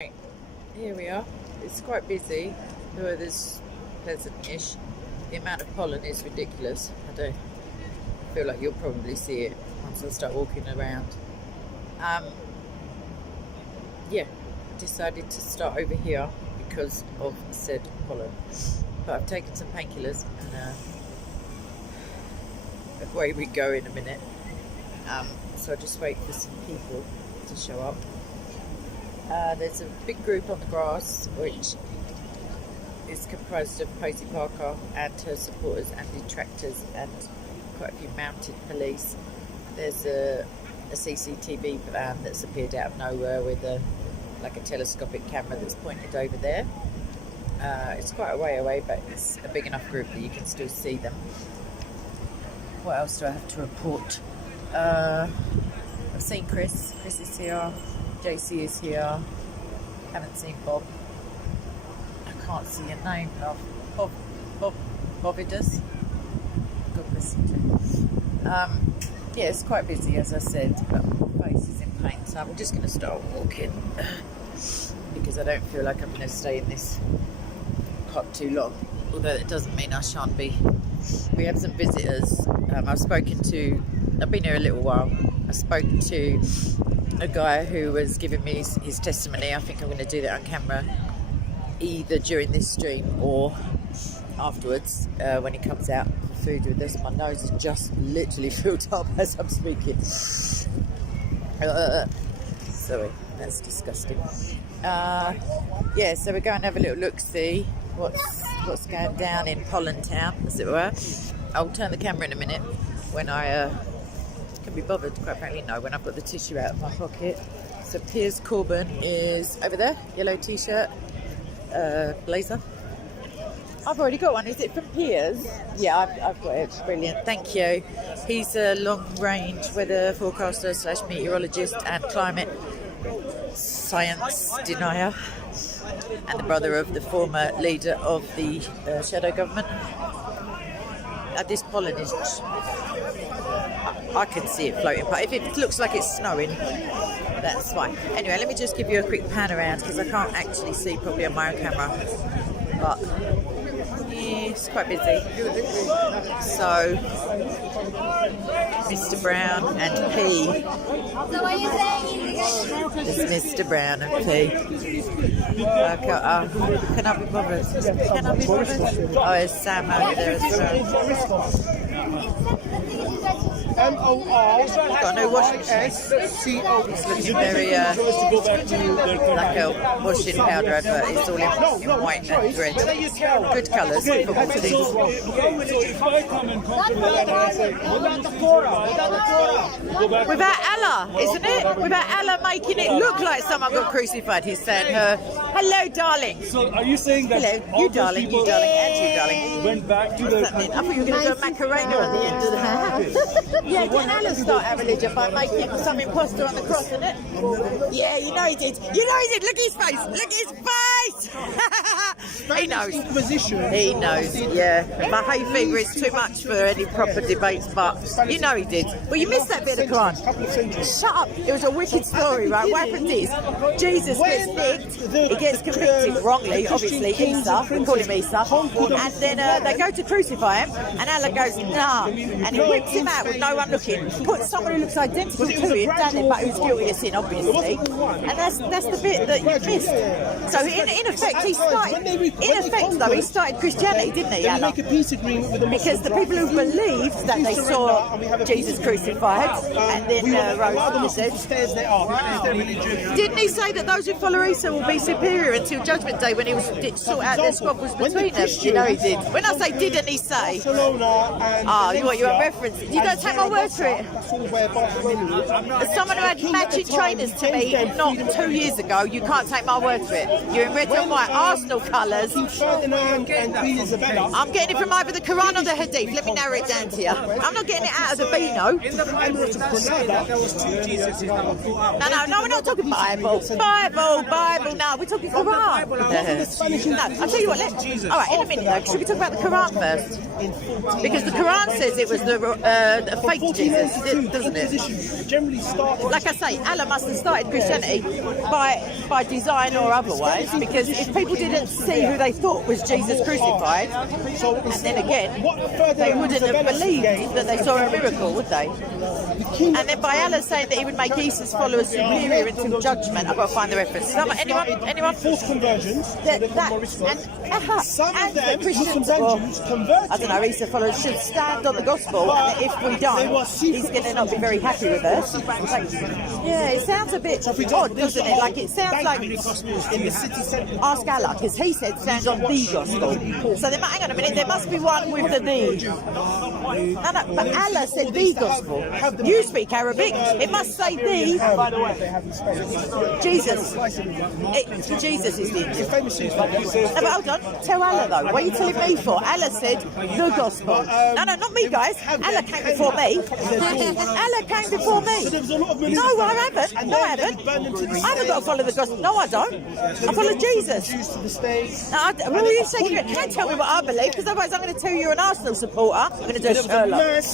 Right, here we are. It's quite busy. The weather's pleasant-ish. The amount of pollen is ridiculous. I feel like you'll probably see it once I start walking around. Yeah, decided to start over here because of said pollen. But I've taken some painkillers and away we go in a minute. So I'll just wait for some people to show up. There's a big group on the grass which is comprised of Posey Parker and her supporters and detractors and quite a few mounted police. There's a CCTV van that's appeared out of nowhere with a telescopic camera that's pointed over there. It's quite a way away, but it's a big enough group that you can still see them. What else do I have to report? I've seen Chris. Chris is here. JC is here. Haven't seen Bob. I can't see your name, love. Bovidus. God bless you too. Yeah, it's quite busy, as I said, but my face is in pain, so I'm just going to start walking because I don't feel like I'm going to stay in this hot too long. Although it doesn't mean I shan't be. We have some visitors. I've been here a little while. I spoke to a guy who was giving me his testimony. I think I'm going to do that on camera either during this stream or afterwards when he comes out for food with us. My nose is just literally filled up as I'm speaking. Sorry, that's disgusting. Yeah, so we're going to have a little look-see what's going down in Pollen Town, as it were. I'll turn the camera in a minute when I can be bothered. Quite frankly, no, when I've got the tissue out of my pocket. So Piers Corbin is over there, yellow t-shirt, blazer. I've already got one. Is it from Piers? Yeah, I've got it. Brilliant. Thank you. He's a long-range weather forecaster / meteorologist and climate science denier, and the brother of the former leader of the shadow government. This pollen is... I can see it floating, but if it looks like it's snowing, that's fine. Anyway, let me just give you a quick pan around because I can't actually see probably on my own camera, but it's quite busy. So Mr. Brown and P. It's Mr. Brown and P. Can I be bothered? Can I be bothered? Oh, there's Sam over there as well. Got no washing machine. It's looking very like a washing powder advert. It's all in white and red. Good colours. Without Allah, isn't it? Without Allah making it look like someone got crucified. He's saying hello, darling. So are you saying that hello, you darling, and you darling went back to the... I thought you were going to do a Macarena at the end of the house. Yeah, can Allah start our religion by making some imposter on the cross, isn't it? Yeah, you know he did. You know he did. Look at his face. Look at his face. He knows. He knows, yeah. My hay fever is too much for any proper debates, but you know he did. Well, you missed that bit of the Quran. Shut up. It was a wicked story, right? What happened is, Jesus gets nicked. He gets convicted wrongly, obviously, Isa. We call him Isa. And then they go to crucify him, and Allah goes, nah. And he whips him out with no one looking. Puts someone who looks identical to him down there, but who's guilty of sin, obviously. And that's the bit that you missed. So in effect, he started Christianity, didn't he, Allah? Because the people who believed that they saw Jesus crucified and then rose from the dead. Didn't he say that those who follow Isa will be superior until Judgment Day when he was sort out their squabbles between them? You know he did. When I say didn't he say, you're referencing. You don't take my word for it. As someone who had matching trainers to me not 2 years ago, you can't take my word for it. You're in red and white Arsenal colours. I'm getting it from either the Quran or the Hadith. Let me narrow it down to you. I'm not getting it out of the Beano. No, we're not talking Bible. Bible. No, we're talking fucking Quran. No, I'll tell you what, all right, in a minute though, should we talk about the Quran first? Because the Quran says it was the fake Jesus, doesn't it? Like I say, Allah must have started Christianity by design or otherwise, because if people didn't see who they thought was Jesus crucified, and then again, they wouldn't have believed that they saw a miracle, would they? And then by Allah saying that he would make Isa's followers superior until judgment, I've got to find the reference. Anyone? Forced conversions. And the Christians, I don't know, Isa followers should stand on the gospel, and if we don't, he's going to not be very happy with us. Like, yeah, it sounds a bit odd, doesn't it? Like, it sounds like ask Allah, because he said stand on the gospel. So hang on a minute, there must be one with the "the." No, but Allah said the gospel. You speak Arabic, it must say "the." Jesus. Jesus is the. No, but hold on, tell Allah though. What are you telling me for? Allah said the gospel. No, not me, guys. Allah came before me. Allah came before me. No, I haven't. I haven't got to follow the gospel. No, I don't. I follow Jesus. No, what are you saying? You can't tell me what I believe, because otherwise I'm going to tell you you're an Arsenal supporter. I'm going to do a Sherlock.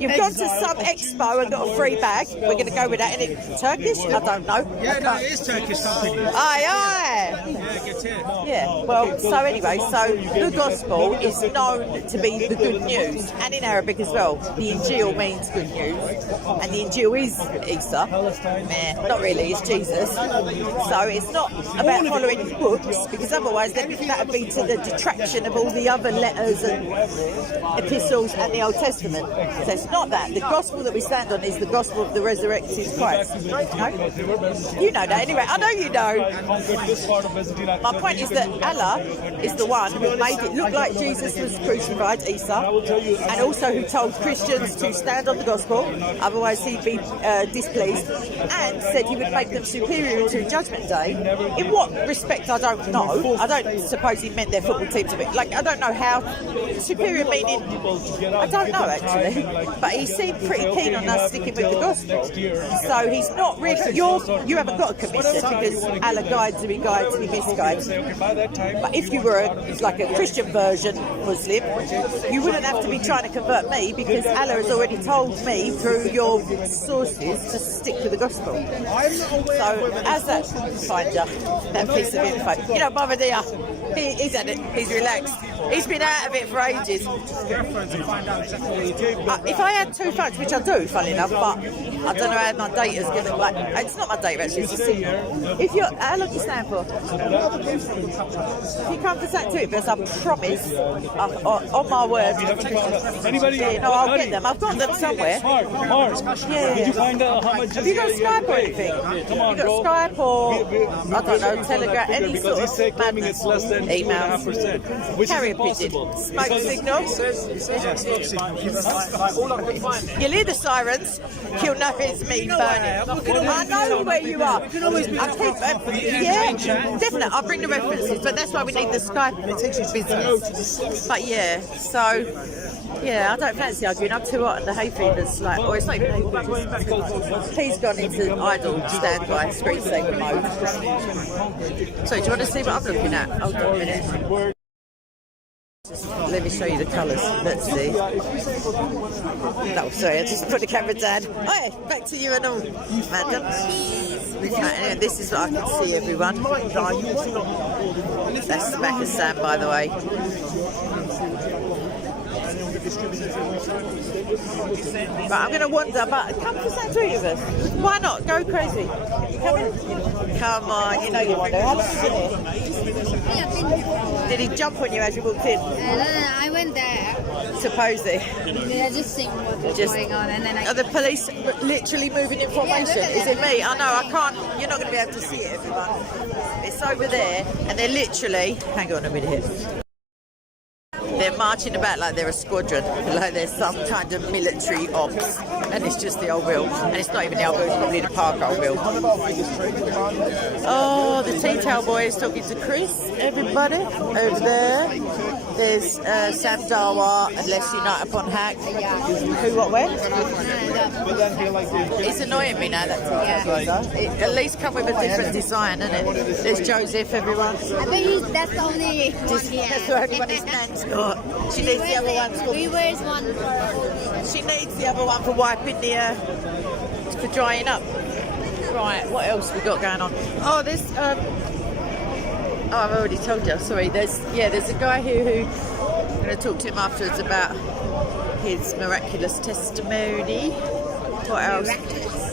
You've gone to some expo and got a free bag. We're going to go with that. Is it Turkish? I don't know. Yeah, no, it is Turkish something. Aye. Yeah, well, so anyway, so the gospel is known to be the good news, and in Arabic as well. The Injil means good news, and the Injil is Isa. Not really, it's Jesus. So it's not about following books, because otherwise that would be to the detraction of all the other letters and epistles and the Old Testament. So it's not that. The gospel that we stand on is the gospel of the resurrected Christ. No? You know that anyway. I know you know. My point is that Allah is the one who made it look like Jesus was crucified, Isa, and also who told Christians to stand on the gospel, otherwise he'd be displeased, and said he would make them superior to Judgment Day. In what respect, I don't know. I don't suppose he meant their football team to be, like, I don't know how, superior meaning, I don't know actually, but he seemed pretty keen on us sticking with the gospel. So he's not really, you haven't got a commission, because Allah guides and he guides and he misguides. But if you were like a Christian version Muslim, you wouldn't have to be trying to convert me, because Allah has already told me through your sources to stick to the gospel. So as that finder, that piece of info, you know, Baba Dia, he's had it, he's relaxed. He's been out of it for ages. If I had 2 phones, which I do, funny enough, but I don't know how my data's going to, like, it's not my data actually, it's a signal. If you're, how long do you stand for? If you come for something to it, because I promise, on my word. Anybody? Yeah, no, I'll get them. I've got them somewhere. Mark. Yeah. Did you find out how much? Have you got Skype or anything? Come on, you got Skype or, I don't know, Telegram, any sort of madness. It's less than 2.5%, which Carrier is impossible. pigeon. Smoke signal. You'll hear the sirens. You'll know it's me burning. I know where you are. I keep, yeah, definitely. I'll bring the references, but that's why we need the Skype business. But yeah, so yeah, I don't fancy arguing. I'm too hot at the hay feeders, like, or it's not even hay feeders. He's gone into idle standby screensaver mode. So do you want to see what I'm looking at? Hold on a minute. Let me show you the colours. Let's see. No, sorry, I just put the camera down. Oh, yeah, back to you and all, madam. And this is what I can see, everyone. That's the back of Sam, by the way. But I'm going to wander, but come to St. Louis with us. Why not? Go crazy. Come in. Come on, you know you want to. How long have you been here? Did he jump on you as you walked in? No, I went there. Supposedly. I just seeing what was going on, and then Are the police literally moving in formation? Is it me? I know, I can't. You're not going to be able to see it, everyone. It's over there, and they're literally. Hang on a minute here. They're marching about like they're a squadron, like there's some kind of military ops, and it's just the old wheel, and it's not even the old wheel, it's probably the park old wheel. Oh, the Tea Towel Boy is talking to Chris, everybody, over there. There's Sam Darwa and Let's Unite Upon Hack. Who, what, when? It's annoying me now, that TikTok it at least come with a different design, isn't it? There's Joseph, everyone. I think that's the only one he has. That's what everybody's nan's got. She needs the other one He wears one for... She needs the other one for wiping the... for drying up. Right, what else we got going on? Oh, there's... oh, I've already told you, sorry. There's a guy here who... I'm going to talk to him afterwards about his miraculous testimony. What else?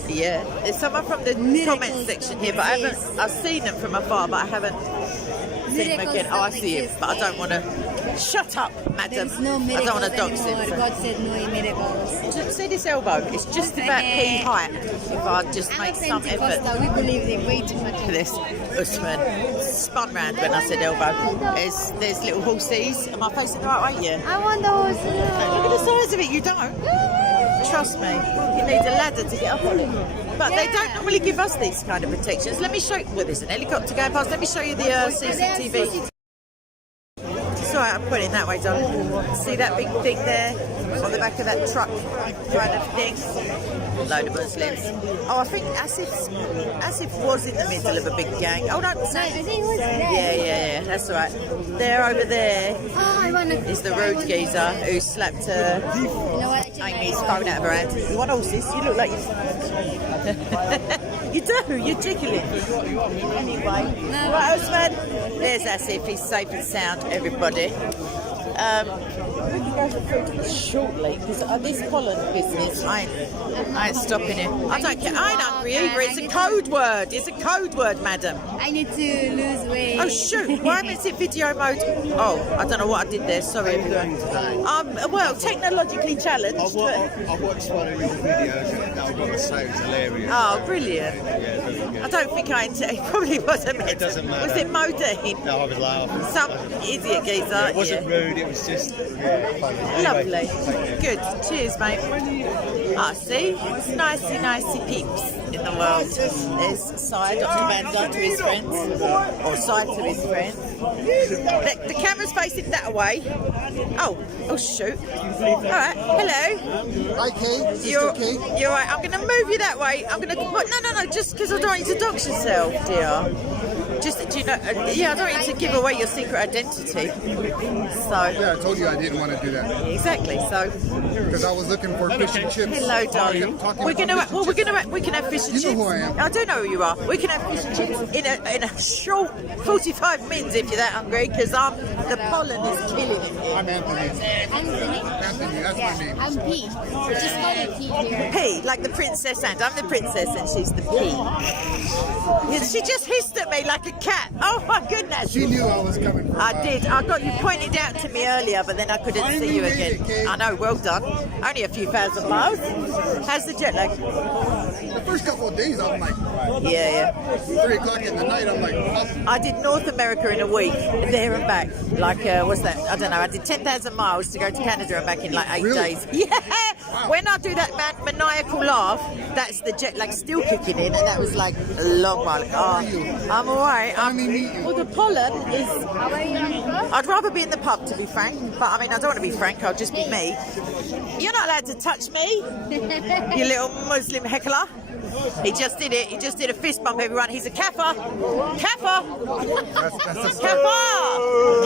Yeah, there's someone from the comment section here, but I've seen them from afar, but I haven't seen him again. Oh, I see him, but I don't want to. Shut up, madam. There's no I miracles don't want to dox him. anymore. God said no miracles. See this elbow? It's just about pea height. If I just make some effort. We believe in way too much. For this, Usman spun round when I said elbow. There's little horses. Am I facing the right way? Yeah. I want the horse. Look at the size of it. You don't. Trust me, you need a ladder to get up on it. But they don't normally give us these kind of protections. Let me show you. Well, there's an helicopter going past. Let me show you the CCTV. It's alright, I'm putting it that way, darling. See that big thing there on the back of that truck kind of thing? Load of Muslims. Oh, I think Asif was in the middle of a big gang. Oh, no, I think it was there. yeah, that's all right. There, over there, Oh, I want to... is the rude geezer who slapped You know what? Amy's phone out of her hand. You want horses? You look like you... You do, you're jiggling. Anyway, right, Osman. There's Asif, he's safe and sound, everybody. We can go for food shortly because this pollen business, I ain't stopping it. I don't care. I ain't hungry either. It's a code word. It's a code word, madam. I need to lose weight. Oh shoot! Why am I in video mode? Oh, I don't know what I did there. Sorry, everyone. Well, technologically challenged. I watched one of your videos that I've got to say was hilarious. Oh, brilliant! I don't think it probably wasn't. It doesn't matter. Was it Modine? No, I was laughing. Some idiot geezer. It wasn't rude. It was just funny. Lovely. Good. Cheers, mate. Ah, see? It's nicey peeps in the world. There's Sai, Dr. Banda to his friends. Or Sai to his friends. The camera's facing that way. Oh shoot. Alright, hello. Hi, Kay. You're right. I'm going to move you that way. I'm going to... No, just because I don't want you to dox yourself, dear. Just, do you know, I don't want you to give away your secret identity. So Yeah, I told you I didn't want to do that exactly. So because I was looking for fish and chips. hello, darling. We can have fish and chips. You know who I am. I do know who you are. We can have fish and chips in a short 45 minutes if you're that hungry. Because the pollen is killing me. I'm Anthony. Anthony? Anthony, that's my name. I'm P. Just call me P here. P, like the princess, and I'm the princess, and she's the P. She just hissed at me like a cat. Oh my goodness. She knew I was coming from I did. I got you pointed out to me earlier, but then I couldn't see you again. I know. Well done. Only a few thousand miles. How's the jet lag? The first couple of days, I'm like, Yeah. 3 o'clock in the night, I'm like, up. I did North America in a week, there and back. Like, what's that? I don't know. I did 10,000 miles to go to Canada and back in like 8 Really? days. Yeah. When I do that maniacal laugh, that's the jet lag still kicking in, and that was like a long while. Oh, I'm all right. Well, the pollen is. How are you? I'd rather be in the pub, to be frank. But I mean, I don't want to be frank. I'll just be me. You're not allowed to touch me, you little Muslim heckler. He just did it. He just did a fist bump, everyone. He's a kafir. Kafir.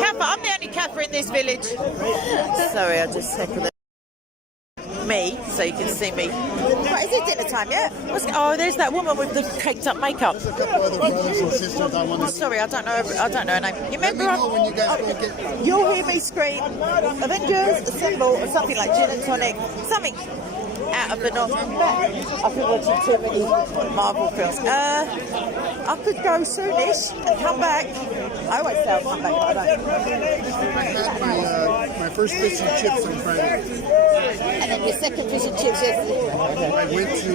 Kafir. I'm the only kafir in this village. Sorry, I just heckled me so you can see me. Right, is it dinner time yet? There's that woman with the caked up makeup. There's a couple other brothers and sisters I want to see. Sorry, I don't know her name. You Let me remember? know when you guys go get... You'll hear me scream Avengers Assemble or something like gin and tonic, something out of the norm. I've been watching too many Marvel films. I could go soonish and come back. I always say I'll come back, but I don't. I had my first fish and chips on Friday. And then your second fish and chips yesterday. I went to...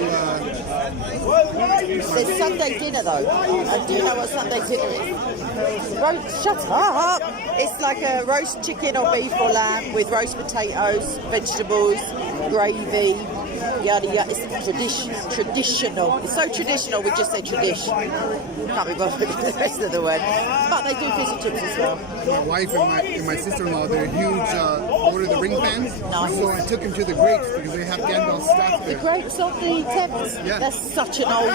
There's Sunday dinner though. I do know what Sunday dinner is. Shut up! It's like a roast chicken or beef or lamb with roast potatoes, vegetables, gravy, yada yada. It's traditional. It's so traditional. We just say tradition. Can't be bothered with the rest of the word. But they do fish and chips as well. My wife and my sister-in-law, they're huge Lord of the Ring fans. Nice. So I took them to the grapes because they have Gandalf's stuff The there. grapes of the Thames. Yeah. That's such an old.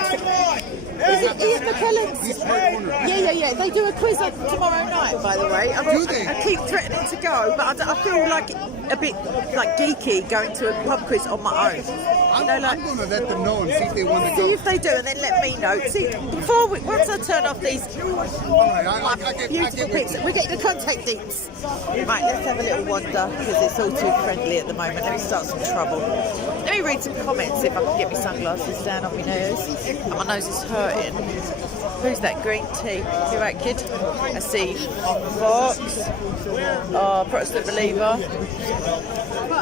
Is it Ian McKellen's? He's part owner. Yeah. They do a quiz on tomorrow night, by the way. Do they? I keep threatening to go, but I feel like a bit like geeky going to a pub quiz on my own. I'm You know, like, going to let them know and see if they want to see go. if they do, and then let me know. See, once I turn off these All right, I beautiful get pics, we get the contact deets. Right, let's have a little wander because it's all too friendly at the moment. Let me start some trouble. Let me read some comments if I can get my sunglasses down on my nose. And my nose is hurting. Who's that green tea? You right, kid? I see Fox. Oh, Protestant believer.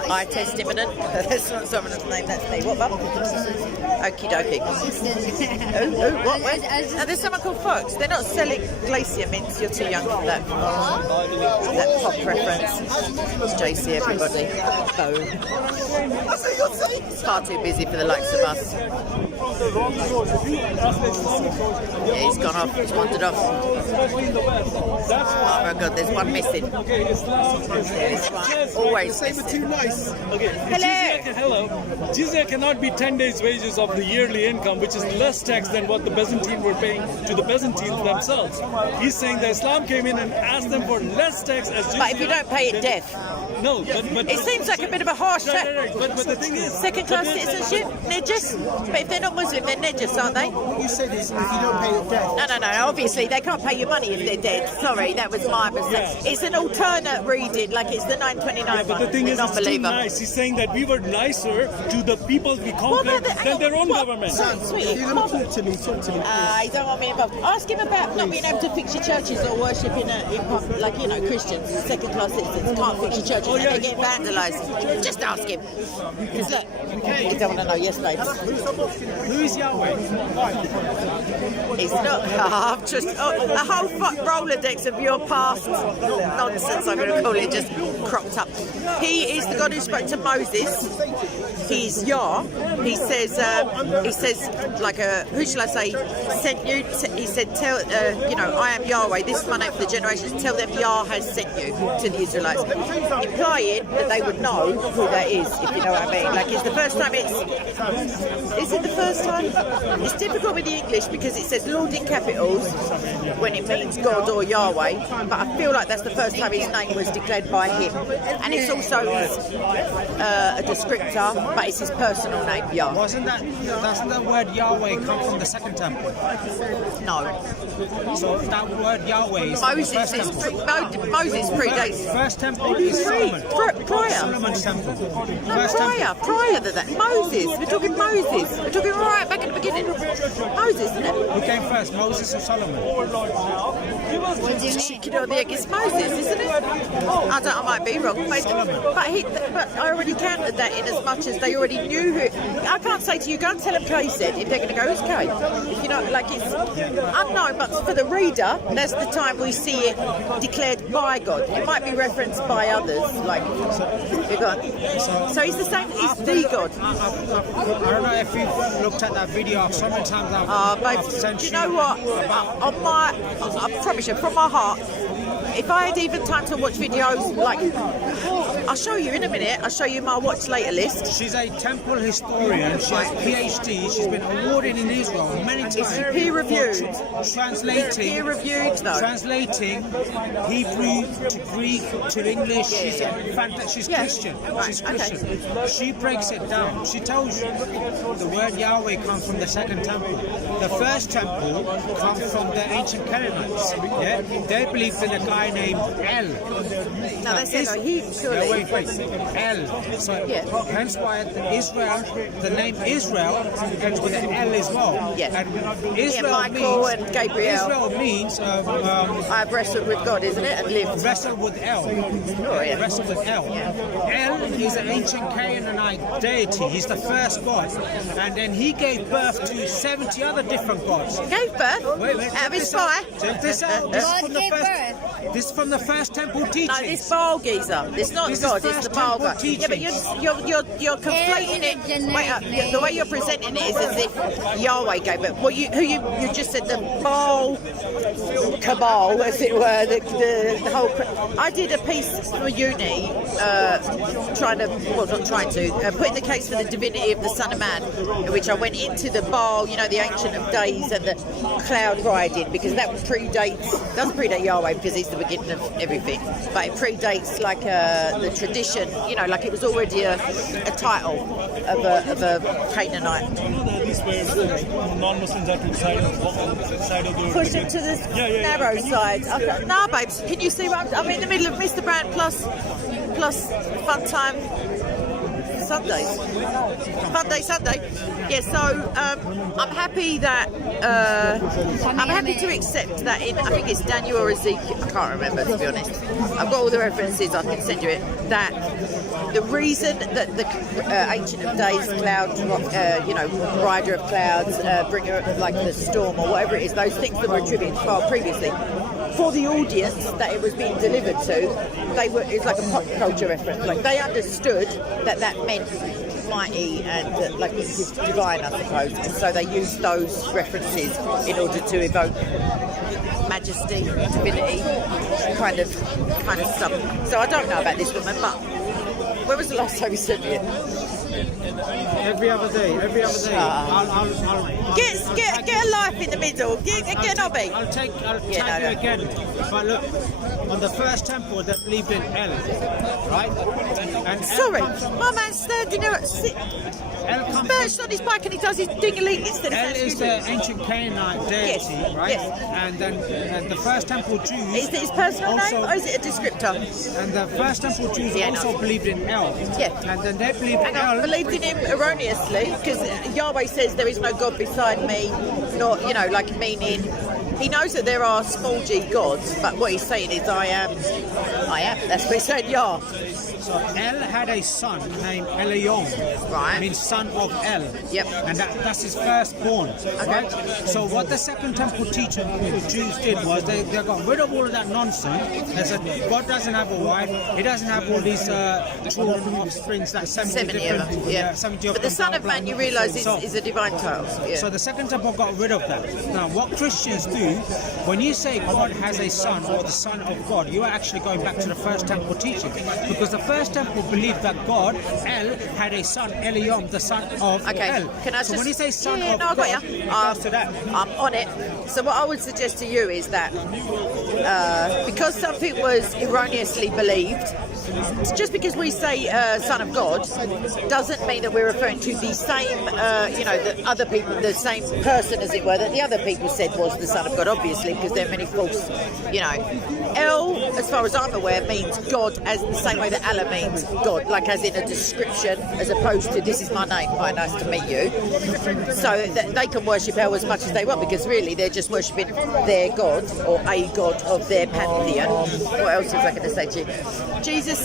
Eye test imminent. That's not someone's name, that's me. What, Mum? Okie dokie. What? Where? Now, there's someone called Fox. They're not selling glacier mints. You're too young for that. That pop reference. It's JC, everybody. Boom. It's far too busy for the likes of us. Yeah, he's gone off. He's wandered off. Oh my God, there's one missing. There's one. Always missing. Hello. Jizya cannot be 10 days' wages of the yearly income, which is less tax than what the Byzantine were paying to the Byzantines themselves. He's saying that Islam came in and asked them for less tax as jizya. But if you don't pay it, death. No, but It seems like a bit of a harsh Right. But the thing is, second-class citizenship, Nijis. But if they're not Muslim, they're Nijis, aren't they? You said this if you don't pay it debt. No. Obviously, they can't pay you money if they're dead. Sorry, that was my mistake. It's an alternate reading, like it's the 929 But the thing is, it's too non-believer. nice. He's saying that we were nicer to the people we conquered than their own government. Sweetie, Let me talk to me, you don't want me involved. Ask him about not being able to fix your churches or worship in like, you know, Christians, second-class citizens can't fix your churches and they get vandalised. Just ask him. Because look, you don't want to know, yes, ladies. Who is Yahweh? It's not. I've just a whole Rolodex of your past nonsense, I'm going to call it, just cropped up. He is the God who spoke to Moses. He's Yah. He says, like who shall I say? Sent you. He said, tell you know, I am Yahweh. This is my name for the generations. Tell them Yah has sent you to the Israelites, implying that they would know who that is, if you know what I mean. Like it's the first time it's. Is it the first time? It's difficult with the English because it says Lord in capitals when it means God or Yahweh, but I feel like that's the first time his name was declared by him, and it's also a descriptor, but it's his personal name, Yah. Doesn't the word Yahweh come from the second temple? No, So that word Yahweh is Moses the first temple. Moses predates. First temple is Solomon. Prior. Solomon's temple. No, First temple. prior to that. Moses. We're talking Moses. We're talking right back at the beginning. Moses, isn't it? Who came first, Moses or Solomon? Chicken or the egg is Moses, isn't it? I might be wrong, but I already counted that in as much as they already knew who. I can't say to you, go and tell them Kay said, if they're going to go, who's Kay? If you know, like it's unknown, but for the reader, that's the time we see it declared by God. It might be referenced by others, like God. So he's the same. He's the God. I don't know if you've looked at that video. So many times I've sent Do you know what? I promise you, from my heart, if I had even time to watch videos, like, I'll show you in a minute, I'll show you my watch later list. She's a temple historian. She has PhD. She's been awarded in Israel many times. It's peer-reviewed. Translating. Peer-reviewed, though. Translating Hebrew to Greek to English. She's Yeah. Christian. Right, She's Christian. She breaks it down. She tells you the word Yahweh comes from the second temple. The first temple comes from the ancient Canaanites. Yeah, they believed in a guy named El. No, they said he surely. Wait. El. So hence why Israel, the name Israel ends with an L as well. Yeah. And Israel Michael means, and Gabriel. Israel means I've wrestled with God, isn't it? And lived. wrestle with El. yeah. Wrestle with El. El is an ancient Canaanite deity. He's the first god. And then he gave birth to 70 other different gods. Gave birth? Wait, Out of his spy? Check this out. God gave birth. This is from the first temple teachings. No, this Baal geezer. This not This God. It's first the Baal temple God. Yeah, but you're conflating it. Wait, the way you're presenting it is as if Yahweh gave it. Well, you just said the Baal cabal, as it were. The whole. I did a piece for uni, putting the case for the divinity of the Son of Man, in which I went into the Baal, the Ancient of Days and the cloud riding, because that doesn't predate Yahweh because he's the beginning of everything, but it predates like the tradition, like it was already a title of a Canaanite. Non-Muslims have to decide of the Push them to the narrow side. Okay. Nah, babes, can you see what I'm in the middle of Mr. Brand plus Fun Time Sunday. Yeah, so I'm happy that I'm happy to accept that in, I think it's Daniel or Ezekiel, I can't remember, to be honest. I've got all the references, I can send you it, that the reason that the Ancient of Days cloud, rider of clouds, bringer of like the storm or whatever it is, those things that were attributed far previously, for the audience that it was being delivered to, it's like a pop culture reference. Like they understood that meant mighty and divine, I suppose. And so they used those references in order to evoke majesty, divinity, kind of stuff. So I don't know about this woman, but when was the last time you sent me it? Every other day. I'll get a life in the middle. Get an hobby. I'll tag you again. But look, on the first temple they believed in El, right? And sorry, my man's standing there he's perched on his bike and he does his ding-a-ling instead of El is the ancient Canaanite deity, right? Yes. And then the first temple Jews. Is it his personal name or is it a descriptor? And the first temple Jews also believed in El. Yeah. And then they believed in El. Believed in him erroneously, because Yahweh says there is no God beside me, not, meaning he knows that there are small g gods, but what he's saying is I am, that's what he said, Yah. So El had a son named Elion, right? Means son of El. Yep. And that's his firstborn, right? So what the Second Temple teaching Jews did was they got rid of all of that nonsense. They said God doesn't have a wife. He doesn't have all these children, offsprings, like 70 different. Of them, yeah. 70 of but the them, Son of Man, you realise, is a divine title. Yeah. So the Second Temple got rid of that. Now, what Christians do, when you say God has a son or the Son of God, you are actually going back to the First Temple teaching, because the First Temple believed that God, El, had a son, Eliam, the son of El. So when you say son of God, after that, I'm on it. So what I would suggest to you is that because something was erroneously believed, just because we say Son of God doesn't mean that we're referring to the same, the other people, the same person, as it were, that the other people said was the Son of God, obviously, because there are many false, El, as far as I'm aware, means God as the same way that Allah means God, like as in a description, as opposed to this is my name, hi, nice to meet you. So they can worship El as much as they want, because really they're just worshipping their God, or a God of their pantheon. What else was I going to say to you? Jesus,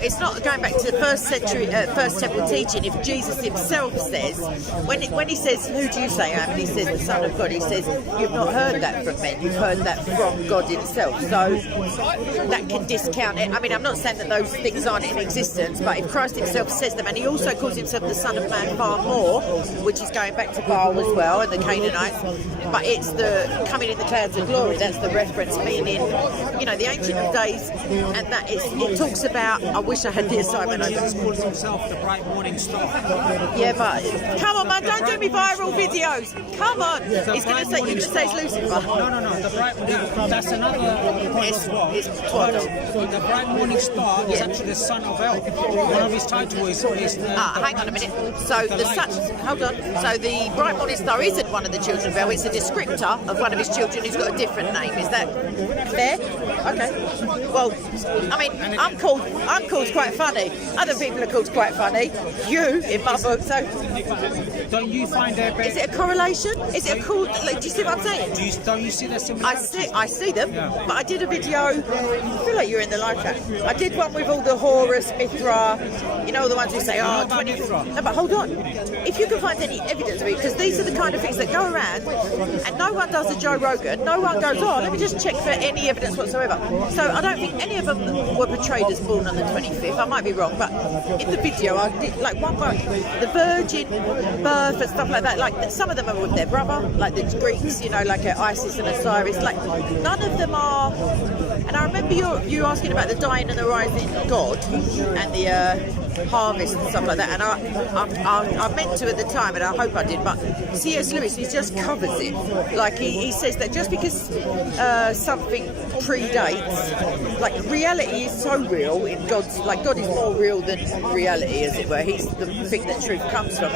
it's not going back to the first temple teaching. If Jesus himself says, when he says, who do you say I am? And he says the Son of God, he says, you've not heard that from men, you've heard that from God himself. So that can discount it. I mean, I'm not saying that those things aren't in existence, but if Christ himself says them, and he also calls himself the Son of Man far more, which is going back to Baal as well, and the Canaanites, but it's the coming in the clouds of glory, that's the reference, meaning, the Ancient of Days, and that it talks about, I wish I had the assignment. Jesus calls himself the bright morning star. Yeah, but come on, man, don't do me viral videos. Come on. He's going to say it's Lucifer. No. The bright, that's another point as well. The bright morning star is actually the son of El. One of his titles is. Hang on a minute. So hold on. So the bright morning star isn't one of the children of El. It's a descriptor of one of his children who's got a different name. Is that fair? Okay. Well, I mean, I'm called quite funny. Other people are called quite funny. You, in my book, so. Don't you find there? Is it a correlation? Is it a cool? Like, do you see what I'm saying? Don't you see the similarities? I see them, but I did a video. I feel like you're in the live chat. I did one with all the Horus, Mithra, the ones who say, 20. No, but hold on. If you can find any evidence of it, because these are the kind of things that go around, and no one does a Joe Rogan. No one goes, let me just check for any evidence whatsoever. So I don't think any of them were portrayed as was born on the 25th. I might be wrong, but in the video, I did like one part, the virgin birth and stuff like that. Like some of them are with their brother, like the Greeks, you know, like Isis and Osiris. Like none of them are. And I remember you asking about the dying and the rising God and the harvest and stuff like that. And I meant to at the time, and I hope I did. But C.S. Lewis, he just covers it. Like he says that just because something predates, like reality is so real in God's, like God is more real than reality, as it were. He's the thing that truth comes from.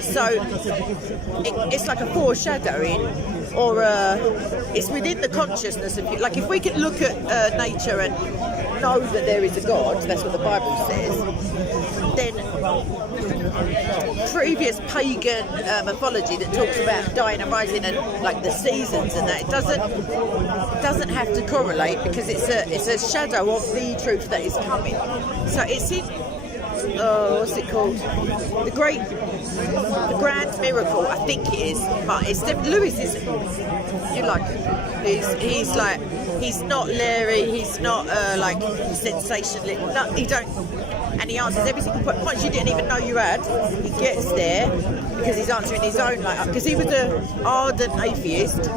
So it's like a foreshadowing, or it's within the consciousness of you. Like if we can look at nature and know that there is a God, that's what the Bible says, then previous pagan mythology that talks about dying and rising and like the seasons and that, it doesn't have to correlate, because it's a shadow of the truth that is coming. So it's in what's it called? The Grand Miracle, I think it is. But it's Lewis is, you like, he's like, he's not leery, he's not like sensationally, no, he don't, and he answers every single point you didn't even know you had. He gets there because he's answering his own, like, because he was an ardent atheist.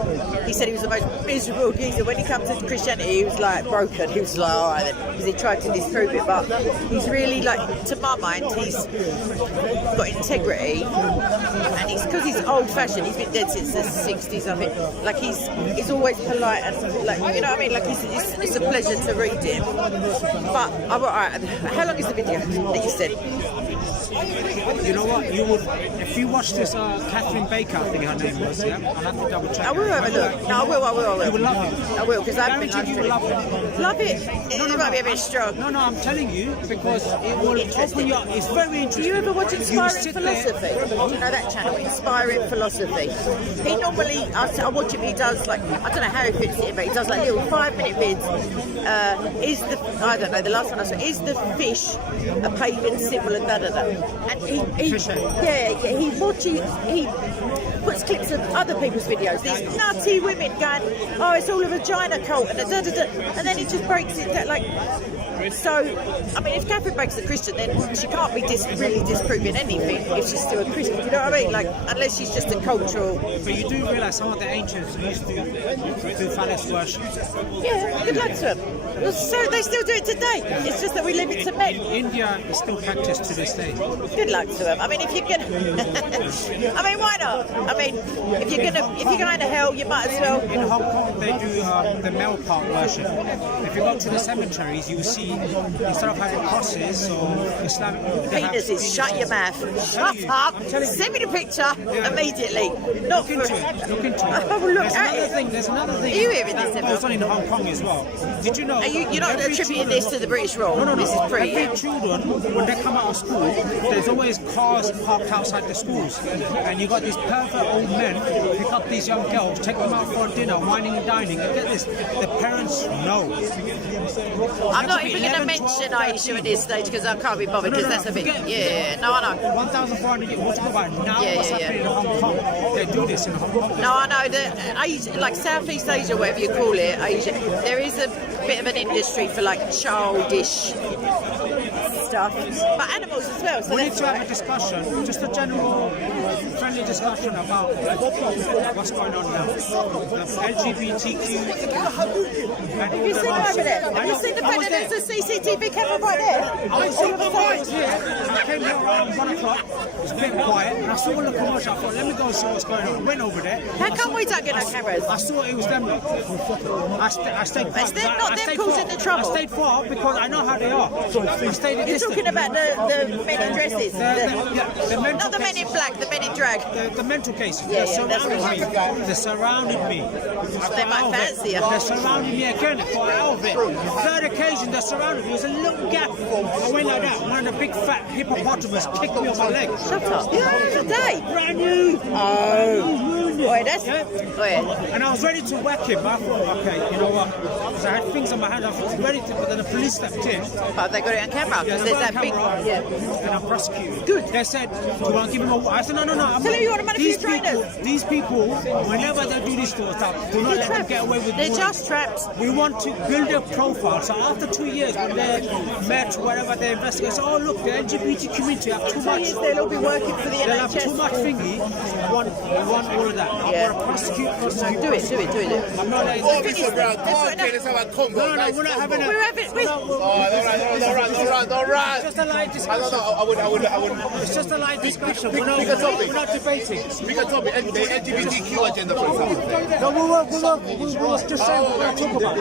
He said he was the most miserable geezer. When he comes into Christianity, he was like broken. He was like, all right then, because he tried to disprove it. But he's really, like, to my mind, he's got integrity, and he's, because he's old-fashioned. He's been dead since the 60s, I think. Like he's always polite and, like, you know what I mean? Like it's a pleasure to read him. But all right, how long is the video that you said? You know what? You would, if you watch this, Catherine Baker, I think her name was. Yeah, I'll have to double check. I will have a look. No, I will. You will love it. I will, because I've been. Guaranteed you will love it. Love it. It might be a bit strong. No, I'm telling you, because it will open your. It's very interesting. Do you ever watch Inspiring Philosophy? There. Do you know that channel, Inspiring Philosophy? He normally, I watch him. He does like, I don't know how he fits it in, but he does like little 5-minute vids. I don't know. The last one I saw, is the fish a pagan symbol and da da da. And he puts clips of other people's videos. These nutty women going, oh, it's all a vagina cult, and da da da, and then he just breaks it down like. So, I mean, if Catherine Baker's a Christian, then she can't be really disproving anything if she's still a Christian. You know what I mean? Like, unless she's just a cultural. But you do realise some of the ancients used to do phallus worship. Yeah, good luck to them. So they still do it today. It's just that we leave it to men. India is still practiced to this day. Good luck to them. I mean, if you're gonna, I mean, why not? I mean, if you're going to hell, you might as well. In Hong Kong, they do the male part worship. If you go to the cemeteries, you will see, instead of having crosses or Islamic penises, shut your mouth. Shut up. Send me the picture immediately. Not Look into it. Look into it. Oh, look at it. There's another thing. Are you hearing this? It was on in Hong Kong as well. Did you know? You're not attributing this to the British rule? No. This is pretty. Every children, when they come out of school, there's always cars parked outside the schools. And you got these perfect old men pick up these young girls, take them out for dinner, wining and dining. And get this, the parents know. I'm not even going to mention Aisha at this stage because I can't be bothered, because that's a bit. Yeah, no, I know. 1,400 years. What you about now? Yeah, what's happening in Hong Kong? They do this in Hong Kong. No, I know that Asia, like Southeast Asia, whatever you call it, Asia, there is a bit of an industry for like childish stuff, but animals as well. So We need to have a discussion, just a general, friendly discussion about what's going on now. LGBTQ. Have you seen over there? Have you seen the fact that there's a CCTV camera right there? I came here around 1 o'clock, it was a bit quiet, and I saw the commercial. I thought, let me go and see what's going on. I went over there. How come we don't get no cameras? I saw it was them. I stayed far. It's them, not them causing the trouble. I stayed far because I know how they are. I stayed at You're distance. talking about the men in dresses. The mental Not the men in black, the men in drag. The mental cases. Yeah, They surrounded that's me. They surrounded me. They might fancy you. They surrounded me again. I got out of it. Third occasion, they surrounded me. There was a little gap. I went like that. One of the big fat hippopotamus kicked me on my leg. Shut up. Yeah, today. Brand new. Oh. filmed it. Oi, that's... Yeah? Oi. And I was ready to whack him. I thought, okay, you know what? So I had things on my hand. I was ready to, but then the police stepped in. Oh, they got it on camera because there's that big... Yeah. And I'm prosecuted. Good. They said, do you want to give him a... I said, no. I'm Tell not. him you want to manage for your trainers. These people, whenever they do this sort of stuff, do not let them get away with They're bullying. just traps. We want to build a profile. So after 2 years, when they're met, whatever they investigate, say, oh look, the LGBT community have too much. They'll all be working for the They'll have NHS. too much thingy. We want all of that. Yeah. I'm going to prosecute. Do it. I'm not letting Oh, them. Mr. Brown, come on, let's have a combo. No, Nice we're not combo. having a... We're having... Don't run. It's just a light discussion. I would. It's just a light discussion. Pick We're a topic. not debating. Pick a topic, the LGBTQ agenda, for example. No, we'll just say what we're going to talk about.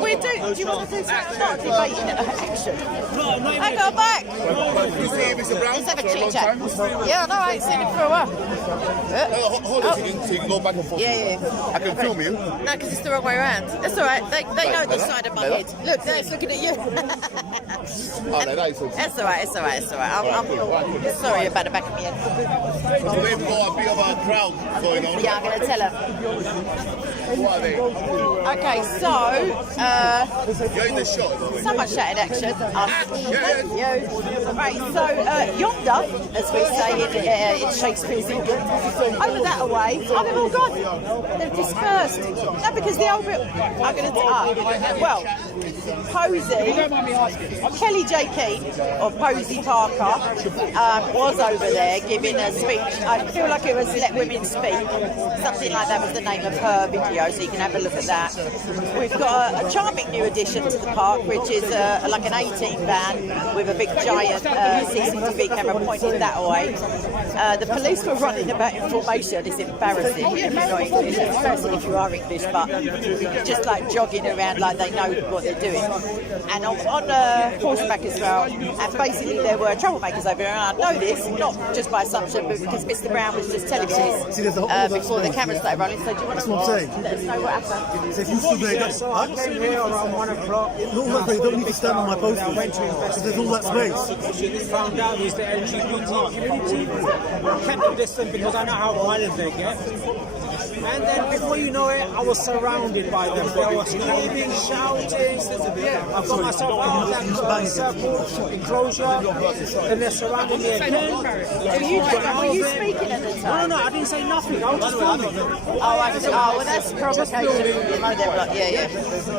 We're doing... Do you want to do something? Not debating, action. No, not I go back. You see Mr. Brown Let's have a for a long chit chat. time? Yeah, no, I ain't seen him for a while. Hold on, so you can go back and forth. Yeah. I can film you. No, because it's the wrong way around. That's all right. They know the side of my head. Look, they're looking at you. That's all right. I'm sorry about the back of my head. So they've got a bit of a crowd going on. Yeah, I'm going to tell her. What are they? Okay, so You're in the shot. so much chatted action. Right, so yonder, as we say in Shakespeare's England, over that away, oh, they've all gone. They've dispersed. No, because the old bit, I'm going to, well, Posey, Kelly J. Keane, or Posey Parker, was over there giving a speech. I feel like it was Let Women Speak. Something like that was the name of her video, so you can have a look at that. We've got a charming new addition to the park, which is like an 18 van with a big giant CCTV camera pointed that way. The police were running about in formation. It's embarrassing if you're not English. It's embarrassing if you are English, but just like jogging around like they know what they're doing. And on horseback as well. And basically there were troublemakers over there. And I know this, not just by assumption, but because Mr. Brown was just telling me this before the cameras started rolling. So do you want to let us know what happened? So if you stood there, So I came here around 1 o'clock. no, they don't need to stand on my posters. Because there's all that space. Found out is the LGBT community. Kept them distant because I know how violent they get. And then before you know it, I was surrounded by them. They were screaming, shouting. I got myself out of that circle, enclosure, and they're surrounding me again. Were you speaking at the time? No, I didn't say nothing. I was just filming. Well, that's provocation. You know, they're like, yeah.